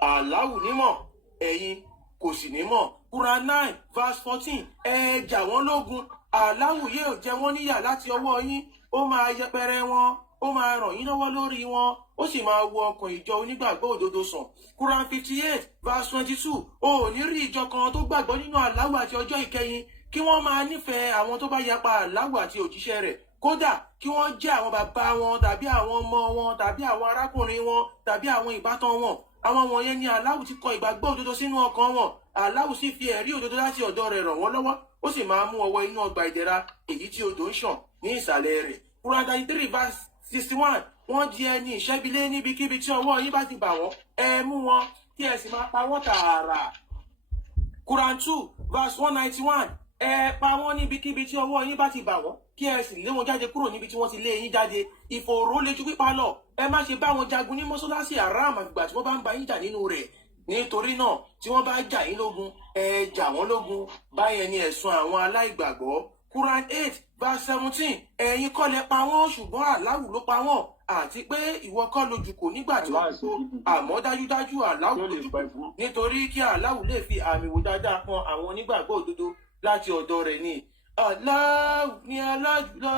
Allahu nímọ̀, ẹ̀yin kò sì nímọ̀. Quran 9:14 ẹ jà wọ́n lógun, Allahu yóò jẹ wọ́n níyà láti ọwọ́ yín. Ó máa yẹpẹrẹ wọn, ó máa ràn yín lọ́wọ́ lórí wọn, ó sì máa wo ọkàn ìjọ onígbàgbọ́ òdodo sàn. Quran 58:22 o ò ní rí ìjọ kan tó gbàgbọ́ nínú Allahu àti ọjọ́ ìkẹyìn kí wọ́n máa nífẹ̀ẹ́ àwọn tó bá yapa Allahu àti òjíṣẹ́ rẹ̀, kódà kí wọ́n jẹ́ àwọn bàbá wọn tàbí àwọn ọmọ wọn tàbí àwọn arákùnrin wọn tàbí àwọn ìbátan wọn. Àwọn wọ̀nyẹn ni Allahu ti kọ ìgbàgbọ́ òdodo sínú ọkàn wọn. Allahu sì fi ẹ̀rí òdodo láti ọ̀dọ̀ rẹ̀ ràn wọ́n lọ́wọ́, ó sì máa mú ọwọ́ inú ọgbà ìdẹ̀ra èyí tí odò ń ṣàn ní ìsàlẹ̀ rẹ̀. Quran 33:61 wọ́n di ẹni ìṣẹ́bílé níbikíbi tí ọwọ́ yín bá ti bà wọ́n, ẹ mú wọn kí ẹ sì máa pa wọ́n tààrà. Quran 2:191 ẹ pa wọ́n níbikíbi tí ọwọ́ yín bá ti bà wọ́n kí ẹ sì lé wọn jáde kúrò níbi tí wọ́n ti lé yín jáde. Ìfòòró le ju pípa lọ. Ẹ má ṣe bá wọn jagun ní mọ́ṣáláṣí Haram àgbà tí wọ́n bá ń bá yín jà nínú rẹ̀. Nítorí náà tí wọ́n bá jà yín lógun, ẹ jà wọ́n lógun. Báyẹn ni ẹ̀san àwọn aláìgbàgbọ́. Quran 8:17 ẹ̀yin kọ́ lẹ pa wọ́n ṣùgbọ́n Allahu ló pa wọ́n, àti pé ìwọ kọ́ lójúkò nígbà tí wọ́n kú, àmọ́ dájúdájú Allahu lójúkò, nítorí kí Allahu lè fi àmì wò dáadáa kan àwọn onígbàgbọ́ òdodo láti ọ̀dọ̀ rẹ̀ ni. Allahu ni alájùlọ.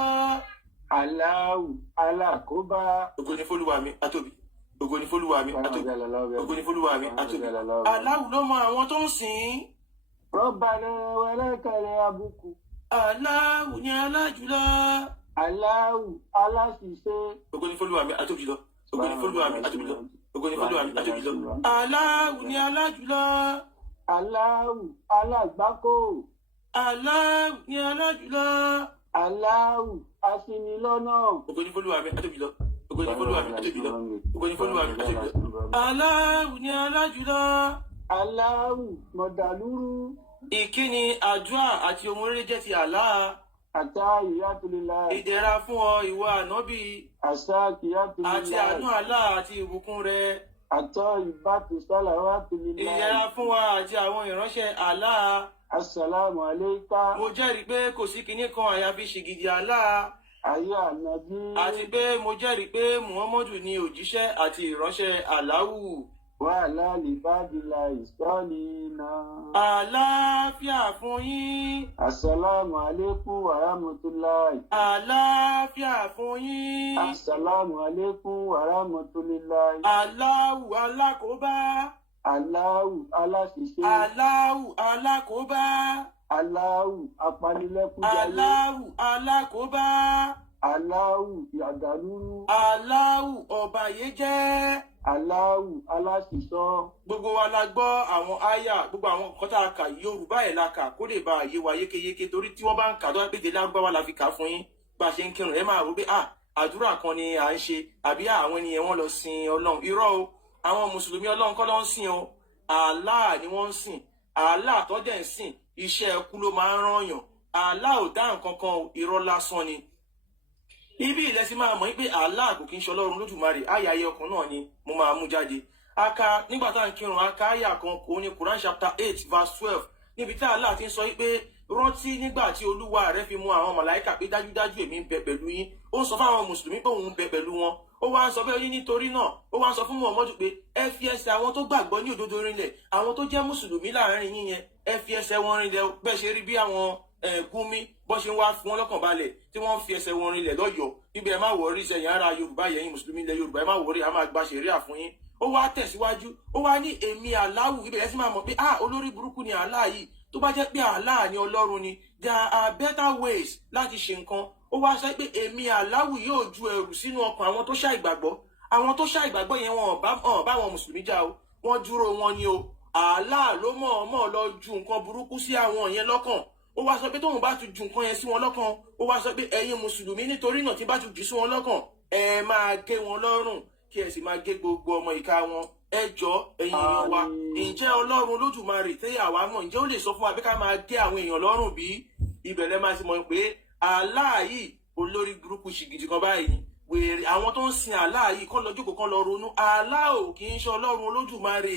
Allahu alákòóbá. Ògo ni f'Olúwa mi àtóbi. Ògo ni f'Olúwa mi àtóbi. Ògo ni f'Olúwa mi àtóbi. Allahu ló mọ àwọn tó ń sìn. Rabbana wa lakal abuku. Allahu ni alájùlọ. Allahu aláṣìṣe. Ògo ni f'Olúwa mi àtóbi lọ. Ògo ni f'Olúwa mi àtóbi lọ. Ògo ni f'Olúwa mi àtóbi lọ. Allahu ni alájùlọ. Allahu alágbákò. Allahu ni alájùlọ. Allahu aṣinilọ́nà. Ògo ni f'Olúwa mi àtóbi lọ. Ògo ni f'Olúwa mi àtóbi lọ. Ògo ni f'Olúwa mi àtóbi lọ. Allahu ni alájùlọ. Allahu mọ̀dàlúrú. Ìkíni, àdúrà àti ohun rere jẹ́ ti Allah. Àtà ìyàtúlélá. Ìdẹ̀ra fún ọ ìwọ ànábì. Àṣà kìyàtúlélá. Àti àánú Allah àti ìbùkún rẹ̀. Àtọ́ ìbátú sálàwátúlélá. Ìyẹra fún wa àti àwọn ìránṣẹ́ Allah. Assalamu alayka. Mo jẹ́rìí pé kò sí kinní kan àyàfi ṣìgìdì Allah. Ayé ànábí. Àti pé mo jẹ́rìí pé Muhammadu ni òjíṣẹ́ àti ìránṣẹ́ Allahu. Wà láàlì bádìlà ìsọ́ọ̀lì náà. Àlàáfíà fún yín. Assalamu alaykum wa rahmatullahi. Àlàáfíà fún yín. Assalamu alaykum wa rahmatullahi. Allahu alákòóbá. Allahu aláṣìṣe. Allahu alákòóbá. Allahu apanilẹ́kúnjayé. Allahu alákòóbá. Allahu yàgàlúrú. Allahu ọ̀bàyéjẹ́. Allahu aláṣìṣọ́. Gbogbo wa la gbọ́ àwọn àyà, gbogbo àwọn nǹkan tá a kà Yorùbá ẹ̀ la kà kó lè bá àyè wa yékéyéké, torí tí wọ́n bá ń kà tó péde lágbáwá la fi kà fún yín bá a ṣe ń kírun ẹ máa rò pé àdúrà kan ni à ń ṣe àbí àwọn ènìyàn wọn lọ sin Ọlọ́run. Irọ́ o, àwọn mùsùlùmí Ọlọ́run kọ́ ló ń sìn o, Allah ni wọ́n ń sìn. Allah tó dẹ̀ ń sìn iṣẹ́ ẹkú ló máa ń rányàn. Allah ò dá nǹkan kan o, irọ́ lásán ni. Ibi ilẹ̀ sì máa mọ̀ pé Allah kò kí ń ṣe Ọlọ́run Lódùmarè, ayàyẹ ọkàn náà ni mo máa mú jáde. Aka nígbà tá à ń kírun aka àyà kan kò ní Quran chapter 8:12 níbi tí Allah ti ń sọ pé rántí nígbà tí olúwa rẹ fi mú àwọn màláìkà pé dájúdájú èmi ń bẹ pẹ̀lú yín ó ń sọ fún àwọn mùsùlùmí pé òun ń bẹ pẹ̀lú wọn ó wá ń sọ bẹ́ẹ̀ nítorí náà ó wá ń sọ fún Muhammadu pé ẹ fi ẹsẹ̀ àwọn tó gbàgbọ́ ní òdodo rinlẹ̀ àwọn tó jẹ́ mùsùlùmí láàrin yín yẹn ẹ fi ẹsẹ̀ wọn rinlẹ̀ bẹ́ẹ̀ ṣe rí bí àwọn Gumi bọ́ ṣe ń wá fún wọn lọ́kàn balẹ̀ tí wọ́n fi ẹsẹ̀ wọn rinlẹ̀ lọ́yọ̀ọ́ bíbẹ̀ ẹ má wọrí sẹ́yìn ara Yorùbá yẹn mùsùlùmí ilẹ̀ Yorùbá ẹ má wọrí a máa gba ṣẹ̀ríà fún yín ó wá tẹ̀síwájú ó wá ní èmi Allahu ibẹ̀ yẹn sì máa mọ̀ pé olórí burúkú ni Allah yìí tó bá jẹ́ pé Allah ni Ọlọ́run ni there are better ways láti ṣe nǹkan ó wá sọ pé èmi Allahu yóò ju ẹrù sínú ọkàn àwọn tó ṣàìgbàgbọ́ àwọn tó ṣàìgbàgbọ́ yẹn wọn bá wọn mùsùlùmí jà o wọ́n dúró wọn ni o Allah ló mọ̀ọ́mọ̀ lọ ju nǹkan burúkú sí àwọn yẹn lọ́kàn ó wá sọ pé tóun bá tún ju nǹkan yẹn sí wọn lọ́kàn ó wá sọ pé ẹ̀yin mùsùlùmí nítorí náà tí bá tún jù sí wọn lọ́kàn ẹ máa gé wọn lọ́rùn kí ẹ sì máa gé gbogbo ọmọ ìka wọn ẹ jọ̀ọ́ ẹ̀yin èèyàn wa ǹjẹ́ Ọlọ́run Olódùmarè tẹ́ àwa mọ̀ ǹjẹ́ ó lè sọ fún wa pé ká máa gé àwọn èèyàn lọ́rùn bí ibẹ̀lẹ̀ máa ti mọ̀ pé Allah yìí olórí burúkú ṣìgìdì kan báyìí wèrè àwọn tó ń sin Allah yìí kọ́ lọ jókòó kọ́ lọ ronú Allah ò kì í ṣe Ọlọ́run Olódùmarè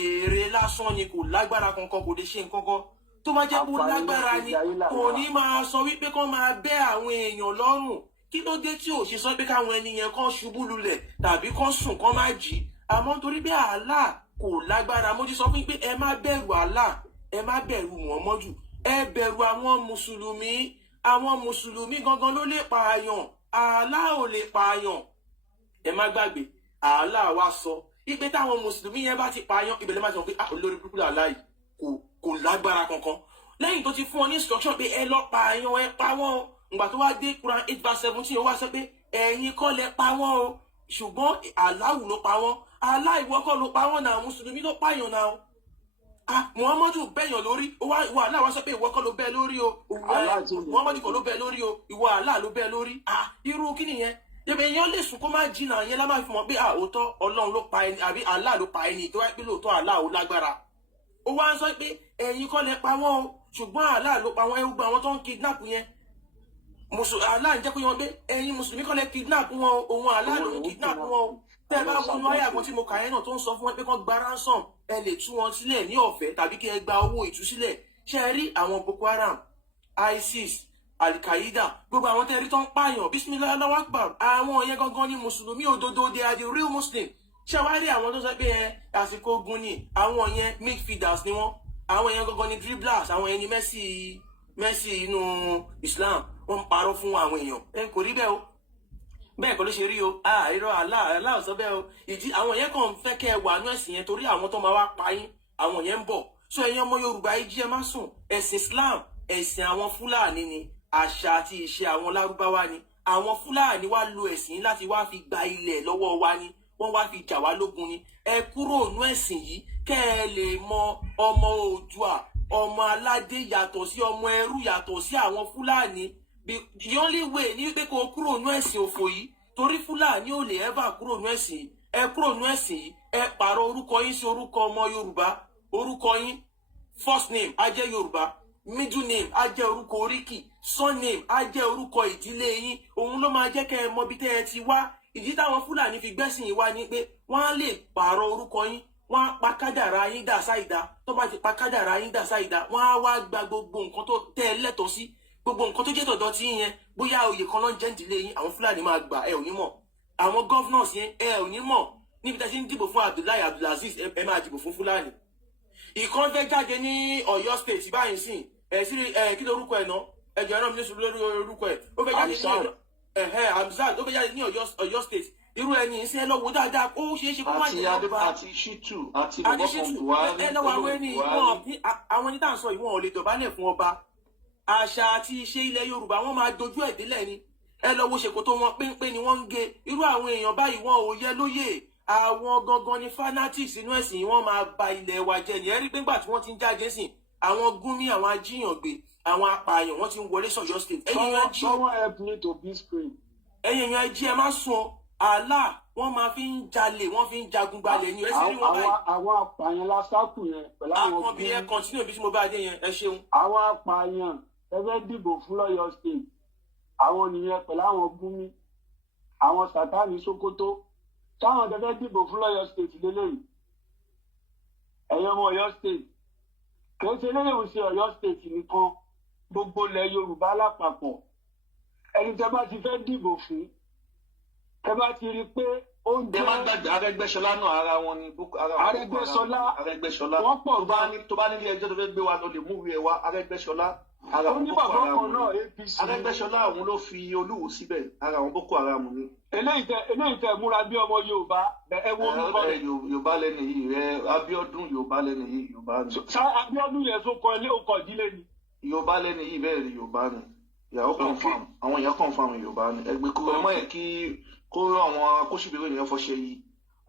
èrè lásán ni kò lágbára kankan kò lè ṣe nǹkan kan tó máa jẹ́ kó lágbára ni kò ní máa sọ wípé kán máa bẹ́ àwọn èèyàn lọ́rùn kí ló dé tí ò ṣe sọ pé káwọn ẹni yẹn kán ṣubú lulẹ̀ tàbí kán sùn kán má jí àmọ́ nítorí pé Allah kò lágbára mo ti sọ fún yín pé ẹ má bẹ̀rù Allah ẹ má bẹ̀rù Muhammadu ẹ bẹ̀rù àwọn mùsùlùmí gangan ló lè pààyàn Allah ò lè pààyàn ẹ má gbàgbé Allah wá sọ ipe táwọn mùsùlùmí yẹn bá ti pààyàn ìbẹ̀lẹ̀ máa sọ pé olórí burúkú Allah yìí kò lágbára kankan lẹ́yìn tó ti fún ọ ní instruction pé ẹ lọ pààyàn ẹ pa wọ́n o ìgbà tó wá dé Quran 8:17 ó wá sọ pé ẹ̀yin kọ́ lẹ pa wọ́n o ṣùgbọ́n Allahu ló pa wọ́n Allah ìwọ kọ́ ló pa wọ́n náà mùsùlùmí ló pààyàn náà Muhammadu bẹ́yàn lórí ìwọ Allah wá sọ pé ìwọ kọ́ ló bẹ́ lórí o Muhammadu kọ́ ló bẹ́ lórí o ìwọ Allah ló bẹ́ lórí irú kí nìyẹn yẹ́bẹ̀ èèyàn lè sùn kó má jìnnà yẹn lá máa fi mọ̀ pé òótọ́ Ọlọ́run ló pa ẹni àbí Allah ló pa ẹni tó wáyé pé lóòótọ́ Allah ò lágbára ó wá ń sọ pé ẹ̀yin kọ́ lẹ pa wọ́n o ṣùgbọ́n Allah ló pa wọ́n ẹ gbogbo àwọn tó ń kidnap yẹn Allah ń jẹ́ kó yẹ wọn pé ẹ̀yin mùsùlùmí kọ́ lẹ kidnap wọn o òun Allah ló ń kidnap wọn o tẹ́ ẹ bá wọnú ayé àgbọn tí mo kà yẹn náà tó ń sọ fún wọn pé kán gba ransom ẹ lè tú wọn sílẹ̀ ní ọ̀fẹ́ tàbí kí ẹ gba owó ìtúsílẹ̀ ṣe é rí àwọn Boko Haram ISIS Al-Qaeda gbogbo àwọn tẹ́rí tó ń pààyàn bismillah Allahu Akbar àwọn yẹn gangan ní mùsùlùmí òdodo they are the real Muslim ṣé wàá rí àwọn tó sọ pé àsìkò ogun ni àwọn yẹn midfielders ni wọ́n àwọn yẹn gangan ní dribblers àwọn yẹn ní Messi inú Islam wọ́n ń parọ́ fún àwọn èèyàn kò rí bẹ́ẹ̀ o bẹ́ẹ̀ kọ́ ló ṣe rí o irọ́ Allah sọ bẹ́ẹ̀ o ìdí àwọn yẹn kàn ń fẹ́ kẹ́ ẹ wà nú ẹ̀sìn yẹn torí àwọn tó máa wá pa yín àwọn yẹn ń bọ̀ sọ ẹ̀yin ọmọ Yorùbá yìí jí ẹ má sùn ẹ̀sìn Islam ẹ̀sìn àwọn Fúlàní ni àṣà àti ìṣe àwọn Lárúbáwá ni àwọn Fúlàní wá lo ẹ̀sìn láti wá fi gba ilẹ̀ lọ́wọ́ wa ni wọ́n wá fi jà wá lógun ni ẹ kúrò nú ẹ̀sìn yìí kẹ́ ẹ lè mọ ọmọ Oòduà ọmọ aládé yàtọ̀ sí ọmọ ẹrú yàtọ̀ sí àwọn Fúlàní the only way ní pé kó kúrò nú ẹ̀sìn òfò yìí torí Fúlàní ò lè ever kúrò nú ẹ̀sìn yìí ẹ kúrò nú ẹ̀sìn yìí ẹ pààrọ̀ orúkọ yín sí orúkọ ọmọ Yorùbá orúkọ yín first name á jẹ́ Yorùbá middle name á jẹ́ orúkọ oríkì surname á jẹ́ orúkọ ìdílé yín òun ló máa jẹ́ kẹ́ ẹ mọ bí tẹ́ ẹ ti wá ìdí táwọn Fúlàní fi gbẹ́sìn yìí wá ni pé wọ́n á lè pààrọ̀ orúkọ yín wọ́n á pa kádàrá yín dà sáìdá tó bá ti pa kádàrá yín dà sáìdá wọ́n á wá gba gbogbo nǹkan tó tẹ́ ẹ lẹ́tọ̀ọ́ sí gbogbo nǹkan tó jẹ́ tọ̀dọ̀ tí yẹn bóyá oyè kan ló ń jẹ́ ìdílé yín àwọn Fúlàní máa gbà ẹ ò ní mọ̀ àwọn governors yẹn ẹ ò ní mọ̀ níbi tí a ti ń dìbò fún Abdullahi Abdulaziz ẹ máa dìbò fún Fúlàní. ìkan fẹ́ jáde ní Ọ̀yọ́ state báyìí sìn kí lórúkọ ẹ̀ náà ẹ̀jọ̀ ẹ̀rọ mi ní sùn lórí orúkọ ẹ̀ ó fẹ́ jáde ní Hamzat ó fẹ́ jáde ní Ọ̀yọ́ state irú ẹni ìsìn ẹ lọ́wọ́ dáadáa ó ṣeé ṣe kó má jẹ́ ọba àti Ṣítù àti Buhari ẹ lọ́wọ́ àwọn ẹni àwọn ẹni tá à ń sọ yìí wọn ò lè dọ̀bálẹ̀ fún ọba àṣà àti ìṣe ilẹ̀ Yorùbá wọn máa dojú ẹ̀ délẹ̀ ni ẹ lọ wo ṣèkótó wọn péńpé ni wọ́n ń gé irú àwọn èèyàn báyìí wọn ò yẹ lóyè àwọn gangan ni fanatics inú ẹ̀sìn yìí wọ́n máa ba ilẹ̀ wa jẹ́ ni ẹ rí pé ńgbà tí wọ́n ti ń jáde sìn àwọn Gumi àwọn ajíyàngbé àwọn apààyàn wọ́n ti ń wọlé sọ̀yọ́ state someone help me to be screen. ẹ̀yin èèyàn ẹjí ẹ má sùn Allah wọ́n máa fi ń jalè wọ́n fi ń jagun gbalẹ̀ ni ẹ sì rí wọn báyìí. àwọn apààyàn lásàkù yẹn pẹ̀lú àwọn akọbí ẹ kọ́ntínú ibi tí mo bá dé yẹn ẹ ṣeun. àwọn apààyàn ẹgbẹ́ dìbò fún lọ́yọ̀ state àwọn nìyẹn pẹ̀lú àwọn Gumi àwọn Sàtánì Sókótó táwọn ẹgbẹ́ dìbò fún lọ́yọ̀ state lélẹ́yìí ẹ̀yọ́ ọmọ Ọ̀yọ́ state kìí ṣe lẹ́yìn òsì Ọ̀yọ́ state nìkan gbogbo ilẹ̀ Yorùbá lápapọ̀ ẹni tẹ́ bá ti fẹ́ dìbò fún tẹ́ bá ti rí i pé ó ń ẹ má gbàgbé Arẹ́gbẹ́ṣọlá náà ara wọn ni Arẹ́gbẹ́ṣọlá wọ́n pọ̀ tó bá nílé ẹjọ́ tó fẹ́ gbé wa lọ lè mú ìwé wa Arẹ́gbẹ́ṣọlá ara ó ní Boko bàbá Haram kan náà ni. APC Arẹ́gbẹ́ṣọlá òun ló fi Olúwo síbẹ̀ ara àwọn Boko Haram ni. eléyìí tẹ́ múra bí ọmọ Yorùbá ẹ wo orúkọ rẹ̀. Yorùbá lẹ́nu yìí rẹ Abíọ́dún Yorùbá lẹ́nu yìí Yorùbá ni. ṣá Abíọ́dún yẹn tó kọ ilé ọkọ ìdílé ni. Yorùbá lẹ́nu yìí bẹ́ẹ̀ ni Yorùbá ni ìyàwó confam àwọn èèyàn confam Yorùbá ni ẹgbẹ́ kúrò ọmọ yẹn kí kó àwọn akóṣìbèrè yẹn fọṣẹ yìí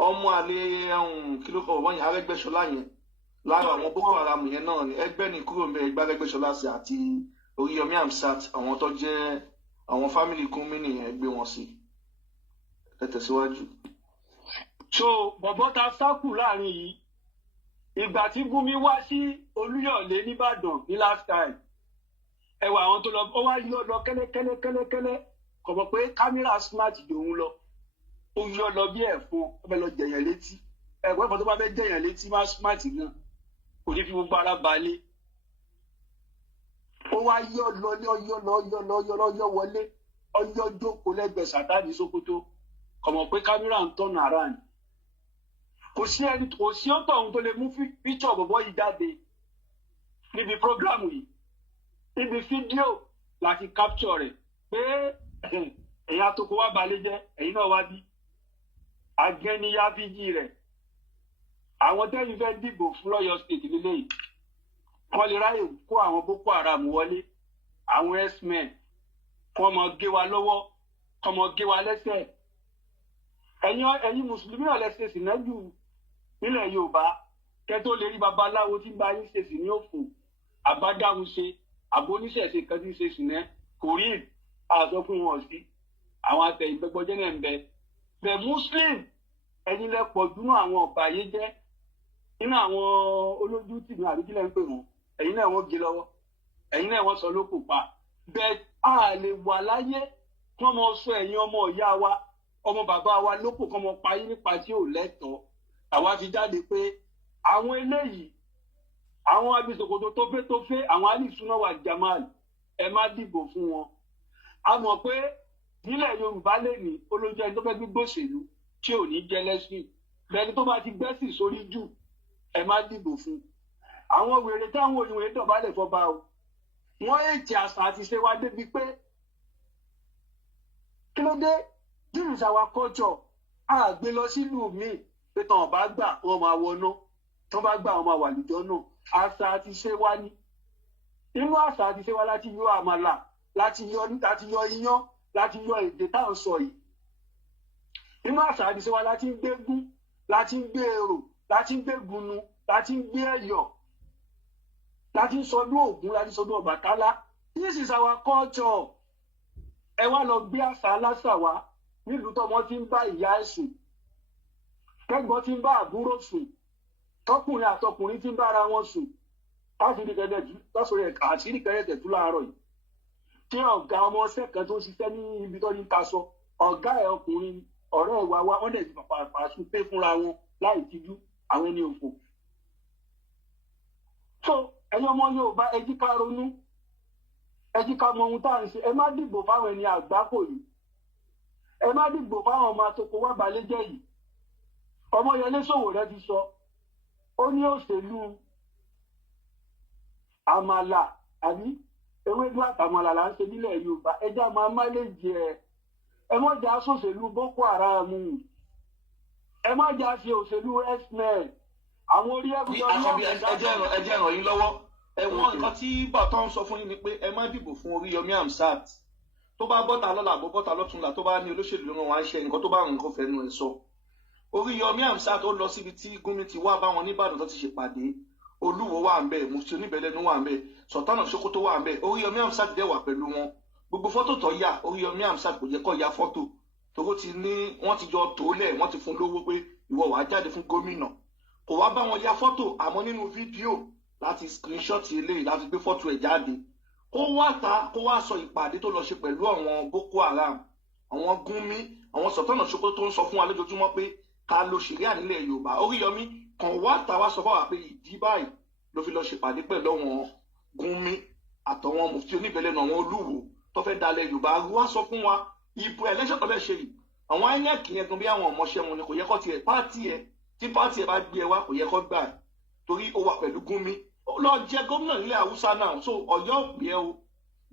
ọmọ àlè kílókọ ọmọ yẹn Arẹ́gbẹ́ṣọlá yẹn lára àwọn Boko Haram yẹn náà ni ẹgbẹ́ ní kúrò mbẹ ẹgbẹ́ Arẹ́gbẹ́ṣọlá sí àti Oríyọmí Hamzat àwọn tó jẹ́ àwọn fámìlì Gumi nìyẹn ẹgbẹ́ wọn sí ẹ tẹ̀síwájú. so bọ̀bọ́ ta sákù láàrin yìí ìgbà tí Gumi wá sí Olúyọ̀lé nìbàdàn ní last time ẹwà àwọn tó lọ ó wá yọ lọ kẹ́lẹ́kẹ́lẹ́ kò mọ̀ pé kámẹ́rà smart dòun lọ ó yọ lọ bí ẹ̀fọn ó fẹ́ lọ jẹ̀yàn létí ẹ̀gbọ́n ìfọ̀n tó bá fẹ́ jẹ̀yàn létí má smart gan kò ní fi gbogbo ara balẹ̀ ó wá yọ lọ wọlé ọyọ jókòó lẹ́gbẹ̀ẹ́ Sàtáàdì Sókótó kò mọ̀ pé kámẹ́rà ń tọ̀nà ara ni kò sí ọ̀tọ̀ ohun tó lè mú píṣọ̀ bọ̀bọ̀ yìí jáde níbi prógrámù yìí níbi fídíò láti capture rẹ̀ pé ẹ̀yin àtòkò wá balẹ̀ jẹ́ ẹ̀yin náà wá bí agẹ́niyá fíjì rẹ̀ àwọn tẹ́yìn fẹ́ dìbò fún lọ́yọ̀ state nílé yìí wọ́n lè ráyè kó àwọn Boko Haram wọlé àwọn x-men kọ́ mọ gé wa lọ́wọ́ kọ́ mọ gé wa lẹ́sẹ̀ ẹ̀yin mùsùlùmí náà lẹ́sẹ̀ sí náà jù nílẹ̀ Yorùbá kẹ́ tó lè rí babaláwo tí ń bá yín ṣe sí ní òfò àbádáhùn ṣe àbóníṣẹ̀ṣe kan tí ń ṣe sí náà kò rí àṣọ fún wọn sí àwọn àtẹ̀yìnbẹ́gbọ́jẹ́ náà ń bẹ bẹ̀ muslim ẹ̀yin lẹ pọ̀ dúnú àwọn ọ̀bàyéjẹ́ nínú àwọn olójú tì ní àdúgbò ń pè wọ́n ẹ̀yin náà wọ́n gé lọ́wọ́ ẹ̀yin náà wọ́n sọ lóko pa bẹ́ẹ̀ a lè wà láyé kí wọ́n mọ sọ ẹ̀yin ọmọ ìyá wa ọmọ bàbá wa lóko kí wọ́n mọ pa yín nípa tí ò lẹ́tọ̀ọ́ àwa fi jáde pé àwọn eléyìí àwọn abisokoto tó fẹ́ àwọn alisuna wa Jamal ẹ má dìbò fún wọn a mọ̀ pé nílẹ̀ Yorùbá lè ní olójú ẹni tó fẹ́ gbígbó òṣèlú tí ò ní jẹ́ lẹ́sìn lẹ́ni tó bá ti gbẹ́sìn sórí jù ẹ má dìbò fún àwọn wèrè táwọn òyìnbó dọ̀bálẹ̀ fọba o wọ́n ètì àṣà àti ṣe wá débi pé kí ló dé this is our culture a gbé lọ sílùú míì pé tán ọba gbà wọn máa wọná tán bá gbà wọn máa wà lùjọ náà àṣà àti ṣe wá ní inú àṣà àti ṣe wá láti yọ àmàlà láti yọ iyán láti yọ èdè táwọn sọ yìí inú àṣà àti ṣe wá láti ń gbégún láti ń gbé èrò láti ń gbé gunu láti ń gbé ẹ̀yọ̀ láti ń sọdún Ògún láti ń sọdún Ọbàtálá this is our culture ẹ wá lọ gbé àṣà aláṣà wá nílùú tọmọ tí ń bá ìyá ẹ̀ sùn kẹ́gbọ́n tí ń bá àbúrò sùn tọkùnrin àtọkùnrin tí ń bára wọn sùn àṣírí kẹrẹ̀tẹ̀ tú láàárọ̀ yìí tí ọ̀gá ọmọ ọṣẹ́ kan tó ń ṣiṣẹ́ ní ibi tó ní kaṣọ ọ̀gá ẹ̀ ọkùnrin ọ̀rẹ́ ìwà wa wọ́n dẹ̀ ti pàṣẹ pé fúnra wọn láì tijú àwọn ẹni òfò. so ẹ̀yin ọmọ Yorùbá ẹ jí ká ronú ẹ jí ká mọ ohun tá à ń ṣe ẹ má dìbò fáwọn ẹni àgbákò yìí ẹ má dìbò fáwọn ọmọ àtòkò wá balẹ̀ jẹ́ yìí Ọmọyẹlé Sowore ti sọ ó ní òṣèlú àmàlà àbí ewédú àtàmàlà là ń ṣe nílẹ̀ Yorùbá ẹjẹ́ máa má lè jẹ ẹ má jà sòṣèlú Boko Haram ẹ má jà sí òṣèlú x-men àwọn orí ẹjẹ́ ràn yín lọ́wọ́ ẹ̀wọ̀n nǹkan tí bàtọ́ ń sọ fún yín ni pé ẹ má dìbò fún Oríyọmí Hamzat tó bá bọ́ta lọ́la àbọ̀ bọ́ta lọ́túnla tó bá ní olóṣèlú ló wá ń ṣe nǹkan tó bá nǹkan fẹ́nu ẹ̀ sọ Oríyọmí Hamzat ó lọ síbi tí Gumi ti wá bá wọn nìbàdàn tó ti ṣèpàdé Olúwo wà ń bẹ Mufti Oníbẹ̀lẹ́nu wà ń bẹ Sultan of Sokoto wà ń bẹ Oríyọmí Hamzat dẹ̀ wà pẹ̀lú wọn gbogbo fọ́tò tó yà Oríyọmí Hamzat kò jẹ́ kó ya fọ́tò tóró ti ní wọ́n ti jọ tòólẹ̀ wọ́n ti fún lówó pé ìwọ wàá jáde fún gómìnà kò wá bá wọn ya fọ́tò àmọ́ nínú fídíò láti screenshot eléyìí láti gbé fọ́tò ẹ̀ jáde kó wá sọ ìpàdé tó lọ ṣe pẹ̀lú àwọn Boko Haram àwọn Gumi àwọn Sultan of Sokoto tó ń sọ fún wa lójoojúmọ́ pé ká lo ṣẹ̀ríà nílẹ̀ Yorùbá Oríyọmí kan wá sọ fún wa pé ìdí báyìí ló fi lọ ṣèpàdé pẹ̀lú àwọn Gumi àtọwọn mufti oníbẹ̀lẹ́nu àwọn olúwo tó fẹ́ dalẹ̀ Yorùbá wá sọ fún wa ìbò election tó fẹ́ ṣe yìí àwọn INEC yẹn gan bí àwọn ọmọọṣẹ́ wọn ni kò yẹ kó tiẹ̀ pààtì ẹ̀ tí pààtì ẹ̀ bá gbé ẹ wá kò yẹ kó gbà ẹ̀ torí ó wà pẹ̀lú Gumi ó lọ jẹ gómìnà nílẹ̀ Haúsá náà so Ọ̀yọ́ pè é o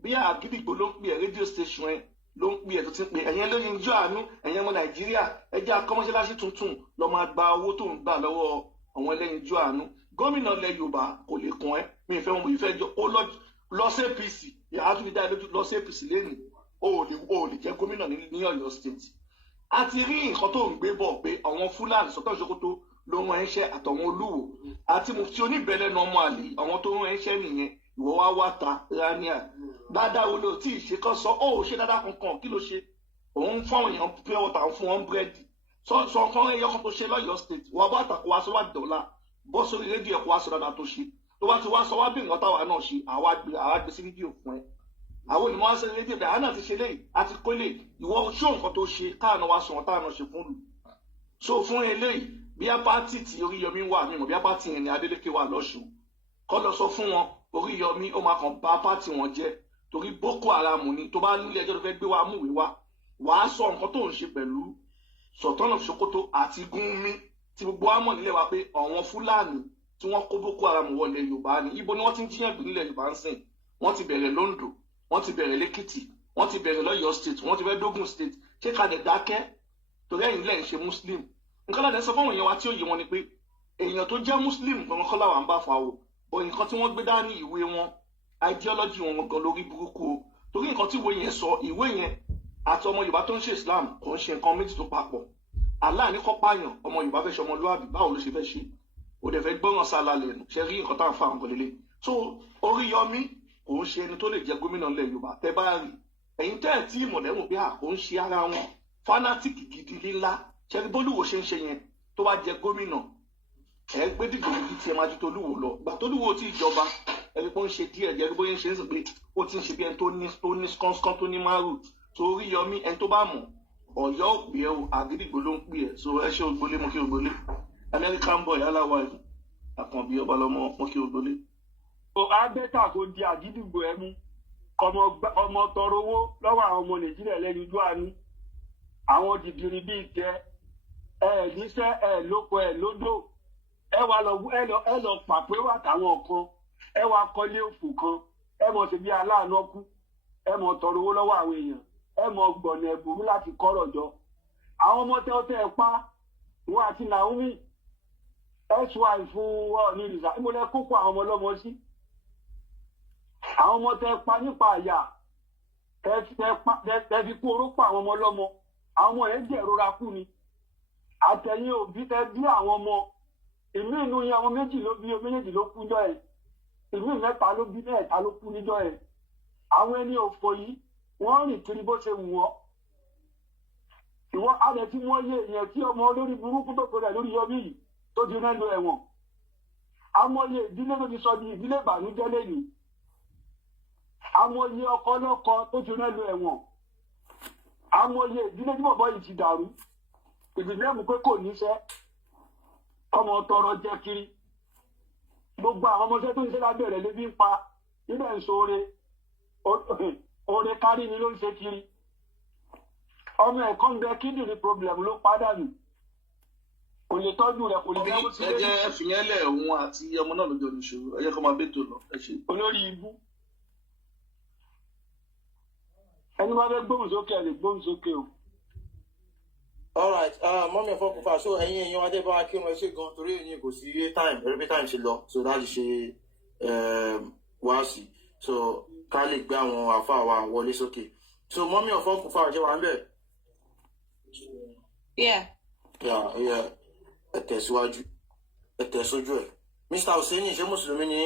bí Àgídìgbò ló ń pè é rédíò station ẹ ló ń pè é tó ti ń pè é ẹ̀yẹn lóyún ijó àánú ẹ̀yẹn ọmọ Nàìjíríà ẹjẹ́ akọ́mọṣẹ́láṣí tuntun lọ́ máa gba owó tó ń gbà lọ́wọ́ àwọn ẹlẹ́yin ijó àánú gómìnà ilẹ̀ Yorùbá kò lè kún ẹ mi ìfẹ́ wọn mo ìfẹ́ jọ ó lọ sí APC yàrá tó fi dá lójú lọ sí APC lẹ́nu o ò lè jẹ́ gómìnà ní Ọ̀yọ́ state a ti rí nǹkan tó ń gbé bọ̀ pé àwọn Fúlàní Sọ́kàn Sókótó ló ń ránṣẹ́ àtọ̀wọn olúwo àti mufti oníbẹ̀lẹ́nu ọmọ àlè àwọn tó ń ránṣẹ́ nìyẹn ìwọ wá wá ta rania dáadáa wo ló tí ì ṣe kán sọ ó ṣe dáadáa kankan kí ló ṣe òun fún àwọn èèyàn pure water fún wọn búrẹ́dì sọ kan ẹyọ kan tó ṣe lọ́yọ́ state wà bá àtàkùn wa sọ wá dọ̀la bọ́ sórí rédíò ẹ̀kọ́ wa sọ dáadáa tó ṣe tó bá ti wá sọ wá bí nǹkan táwa náà ṣe àwa gbé sí rédíò fún ẹ àwọn onímọ̀ wá sọ rédíò bẹ́ẹ̀ àná ti ṣe léyìí àti kólé ìwọ ṣó nǹkan tó ṣe káàná wa sọ̀rọ̀ táwọn náà ṣe fún lù so fún eléyìí bí apáàtì tí Oríyọmí wà mímọ̀ bí apáàtì yẹn ni Adeleke wà lọ́ṣùn kọ́ lọ sọ fún wọn Oríyọmí ó máa kàn bá apáàtì wọn jẹ́ torí Boko Haram ni tó bá nílé ẹjọ́ tó fẹ́ gbé wa múwèé wá wàá sọ nǹkan tó ń ṣe pẹ̀lú Sultan of Sokoto àti Gumi tí gbogbo wa mọ̀ nílẹ̀ wa pé àwọn Fúlàní tí wọ́n kó Boko Haram wọlé Yorùbá ni ibo ni wọ́n ti ń jíyàn gbé nílẹ̀ Yorùbá ń sìn wọ́n ti bẹ̀rẹ̀ Londo wọ́n ti bẹ̀rẹ̀ lẹ́kìtì wọ́n ti bẹ̀rẹ̀ lọ́yọ̀ state wọ́n ti fẹ́ dógùn state ṣé ká lè dákẹ́ torí ẹ̀yin lẹ́yìn ṣe muslim nǹkan láti sọ fáwọn èèyàn wa tí ó yé wọn ni pé èèyàn tó jẹ́ muslim gbọ̀ngàn kọ́ làwọn bá fa o ò nǹkan tí wọ́n gbé dání ìwé wọn ideology wọn gan lórí burúkú o torí nǹkan tí ìwé yẹn sọ ìwé yẹn àti ọmọ Yorùbá tó ń ṣe Islam kò ń ṣe nǹkan méjì tó papọ̀ Allah ní kọ́ pààyàn ọmọ Yorùbá fẹ́ ṣe ọmọlúwàbí báwo ló ṣe fẹ́ ṣe ó dẹ̀ fẹ́ gbọ́ràn sálà lẹ́nu ṣe rí nǹkan tá à ń fa nǹkan lélẹ̀ so Oríyọmí kò ń ṣe ẹni tó lè jẹ gómìnà ilẹ̀ Yorùbá tẹ́ bá rí ẹ̀yin tẹ́ ẹ̀ tí ìmọ̀lẹ́mù bí kò ń ṣe ara wọn fanatic gidi lílá ṣẹ́ni bólúwo ṣe ń ṣe yẹn tó bá jẹ gómìnà ẹ̀ gbé dìgbò gidi tí ẹ máa ju tolúwo lọ gbà tolúwo tí ìjọba ẹni pé ó ń ṣe díẹ̀ jẹ́ bóyá ń ṣe ń sìn pé ó ti ń ṣe bí ẹni tó ní skánskán tó ní márùn tó Oríyọmí ẹni tó bá mọ̀ Ọ̀yọ́ òpè ẹ̀ o Àgídìgbò ló ń pè ẹ̀ so ẹ ṣe ògbólé mo kí ògbólé American boy aláwa ẹ̀ Àkànbí ọba lọmọ mo kí ògbólé. Abẹ́tà kò di Àgídìgbò ẹ̀ mú ọmọ tọrọ owó lọ́wọ́ àwọn ọmọ Nàìjíríà lẹ́nu ojú àánú àwọn dìdìrì bíi tẹ ẹ níṣẹ́ ẹ lóko ẹ lódò ẹ lọ pàpé wà táwọn kan ẹ wá kọ́lé òfò kan ẹ mọ̀ sí bí aláàánú kú ẹ mọ̀ tọrọ owó lọ́wọ́ àwọn èèyàn ẹ mọ̀ gbọ̀nà ẹ̀bùrú láti kọ́rọ̀ jọ àwọn ọmọ tẹ́ ẹ pa wọn àti Naomi sy fún Ọọ̀ni ìrìsà ìmọ̀lẹ́ kókó àwọn ọmọ ọlọ́mọ sí àwọn ọmọ tẹ́ pa nípa àyà tẹ́ fi kú orókò àwọn ọmọ ọlọ́mọ àwọn ọmọ yẹn jẹ́ ìrora kú ni àtẹ̀yìn òbí tẹ́ bí àwọn ọmọ ìlú inú yẹn àwọn méjì ló kú jọ ẹ̀ ìlú mẹ́ta ló bí mẹ́ta ló kú níjọ ẹ̀ àwọn ẹni òfò yìí wọ́n rìn kiri bó ṣe wù wọ́n ìwọ alẹ́ tí wọ́n yé ìyẹn tí ọmọ olórí burúkú tó kọjá lórí Yọmí yìí tó di rẹ́nu ẹ̀wọ̀n amọ̀ye ìdílé tó ti sọ di ìdílé ìbànújẹ́ lẹ́yìn amọ̀ye ọkọ lọ́kọ tó ti rẹ́nu ẹ̀wọ̀n amọ̀ye ìdílé tí bọ̀bọ̀ yìí ti dàrú ìdílé mú pé kò níṣẹ́ ọmọ tọrọ jẹ kiri gbogbo àwọn ọmọọṣẹ́ tó ń ṣe lábẹ́rẹ̀ lébi ń pa níbẹ̀ ń so oore kárí ni ló ń ṣe kiri ọmọ ẹ̀kọ́ ń bẹ kíndìnrín problem ló pàdánù kò lè tọ́jú rẹ̀ kò lè bẹ́ẹ̀ sí lẹ́yìn. ẹ jẹ́ fìyẹn lẹ̀ òun àti ọmọ náà lójó níṣòro ẹ jẹ́ kó máa bẹ́tò lọ ẹ ṣe. olórí ibú ẹni máa fẹ́ gbóhùn sókè ẹ lè gbóhùn sókè o. alright mọ́mí ẹ̀fọ́ kúfà so ẹ̀yin èèyàn adé bá wa kírun ẹ ṣe gan torí ẹ̀yin kò sí time every time ṣe lọ so láti ṣe wáàsí so ká lè gbé àwọn àfa wa wọlé sókè so mọ́mí ẹ̀fọ́ kúfà jẹ́ wà ń bẹ̀. Yeah. Ẹ tẹ̀síwájú ẹ tẹ̀sójú ẹ̀ Mr. Hussein ṣé mùsùlùmí ni.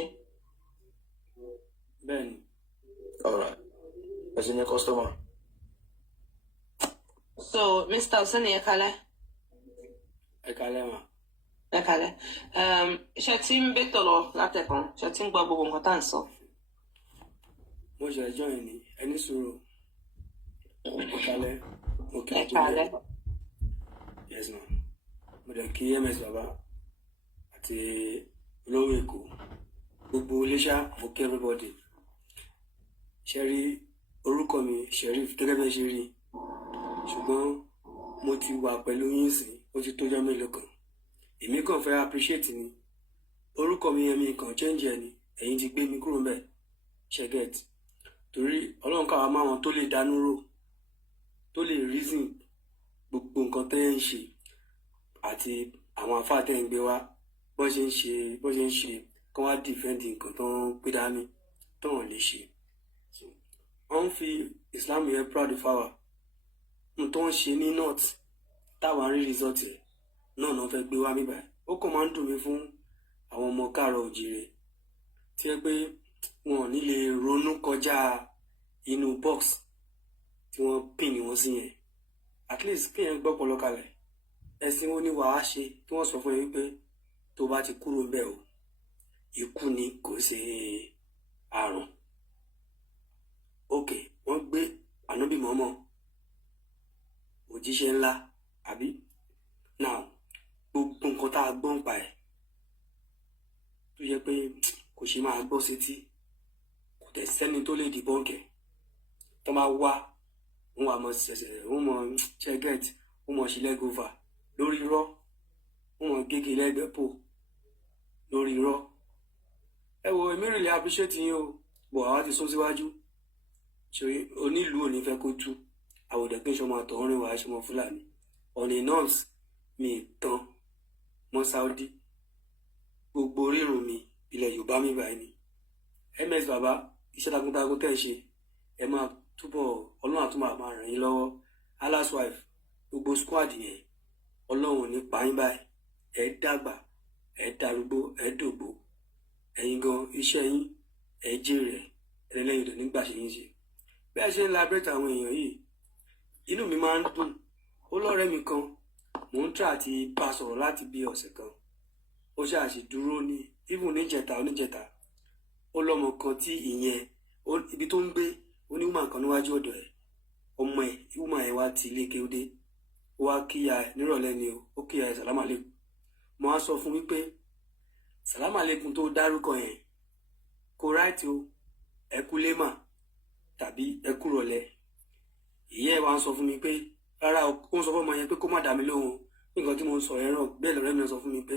bẹ́ẹ̀ni. alright ẹ sì ní customer. So, Mr. Hussein, ẹ kálẹ́. ẹ kálẹ́ ma. Ẹ kálẹ́. Ṣé tí ń bẹ́tọ̀ lọ látẹ̀kàn? Ṣé tí ń gbọ́ gbogbo nǹkan tá à ń sọ? mo ṣe ẹjọ́ yẹn ni ẹni sọ̀rọ̀ ẹ kálẹ́. Ẹ kálẹ́. Yes ma. mo dẹ̀ kí ms baba àti olówó èkó gbogbo iléṣà mo kí everybody ṣẹ́rí orúkọ mi Sheriff gẹ́gẹ́ bẹ́ẹ̀ ṣe rí ṣùgbọ́n mo ti wà pẹ̀lú yín sí ó ti tójọ́ mélòó kan èmi kàn fẹ́ appreciate ni orúkọ mi yẹn mi kàn change ẹ̀ ni ẹ̀yin ti gbé mi kúrò mbẹ̀ ṣẹ́gẹ̀t torí ọlọ́run káwa máa wọn tó lè dánú rò tó lè reason gbogbo nǹkan tẹ́ ń ṣe àti àwọn afá tẹ́ ń gbé wá bó ṣe ń ṣe kí wọ́n á defend nǹkan tó ń gbé dání tó wọ́n lè ṣe wọ́n ń fi Islam yẹn proud fáwa n tó ń ṣe ní north táwọn rí result ẹ̀ náà náà fẹ́ gbé wá mi báyìí ó kàn máa ń dùn mí fún àwọn ọmọ káàárọ̀ òjìrè tí ẹ pé wọn ò ní lè ronú kọjá inú box tí wọ́n pín ní wọn sí yẹn at least kéèyàn gbọ́ pọlọ kalẹ̀ ẹ̀sìn wo ni wàá ṣe tí wọ́n sọ fún yín pé tó bá ti kúrò ń bẹ̀ o ikú ni kò ṣe àrùn ok wọ́n gbé ànábì mọ́mọ́ òjíṣẹ́ ńlá àbí now gbogbo nǹkan tá a gbọ́ ń pa ẹ̀ tó yẹ pé kò ṣe máa gbọ́ sétí kò tẹ̀ sẹ́ni tó lè dìbọ́ǹkẹ̀ tó máa wá wọn wà mọ ṣẹ̀ṣẹ̀ wọn mọ ṣẹgẹt wọn mọ ṣílẹgọfà lórí irọ́ wọn mọ gègé lẹgbẹpọ lórí irọ́ ẹ wo èmi rìlẹ appreciate yín o bọ àwa ti sún síwájú ṣe onílùú ò ní fẹ́ kó tú àwòdẹ pé ṣọmọ àtọ̀húnrìn wàá ṣọmọ fúlàní ọ̀nì nọ́ọ̀sì mi tán mọ́ Saudi gbogbo rírun mi ilẹ̀ Yorùbá mi báyìí ni ms baba iṣẹ́ takuntakun tẹ̀ ṣe ẹ máa túbọ̀ ọlọ́run àtúmọ̀ máa ràn yín lọ́wọ́ Allah's wife gbogbo squad yẹn ọlọ́run ní pààyàn báyìí ẹ dàgbà ẹ darúgbó ẹ dògbó ẹ̀yin gan iṣẹ́ yín ẹ jèrè ẹ lẹ́yìn tó nígbà ṣe yín ṣe bẹ́ẹ̀ ṣe ń labẹ́tà àwọn èèyàn yìí inú mi máa ń dùn ó lọ́rẹ́ mi kan mò ń tà àti bá a sọ̀rọ̀ láti bí ọ̀sẹ̀ kan ó ṣàṣì dúró ní even oníjẹta ó lọ́mọ kan tí ìyẹn ibi tó ń gbé oníwùmọ̀ kan níwájú ọ̀dọ̀ ẹ̀ ọmọ ẹ̀ ìwùmọ̀ ẹ̀ wá ti ilé kéwdé ó wá kíyà ẹ̀ nírọ̀lẹ́ ni ó kíyà ẹ̀ sàlámà lẹ́kùn mo á sọ fún wípé sàlámà lẹ́kùn tó dárúkọ yẹn kò ráìtì o ẹ kú lémà tàbí ẹ kú rọ̀lẹ́ ìyá ẹ̀ wá ń sọ fún mi pé rárá ó ń sọ fún ọmọ yẹn pé kó má dà mí lóhùn nǹkan tí mo ń sọ ẹ̀ràn bẹ́ẹ̀ lọ́rẹ́ mi sọ fún mi pé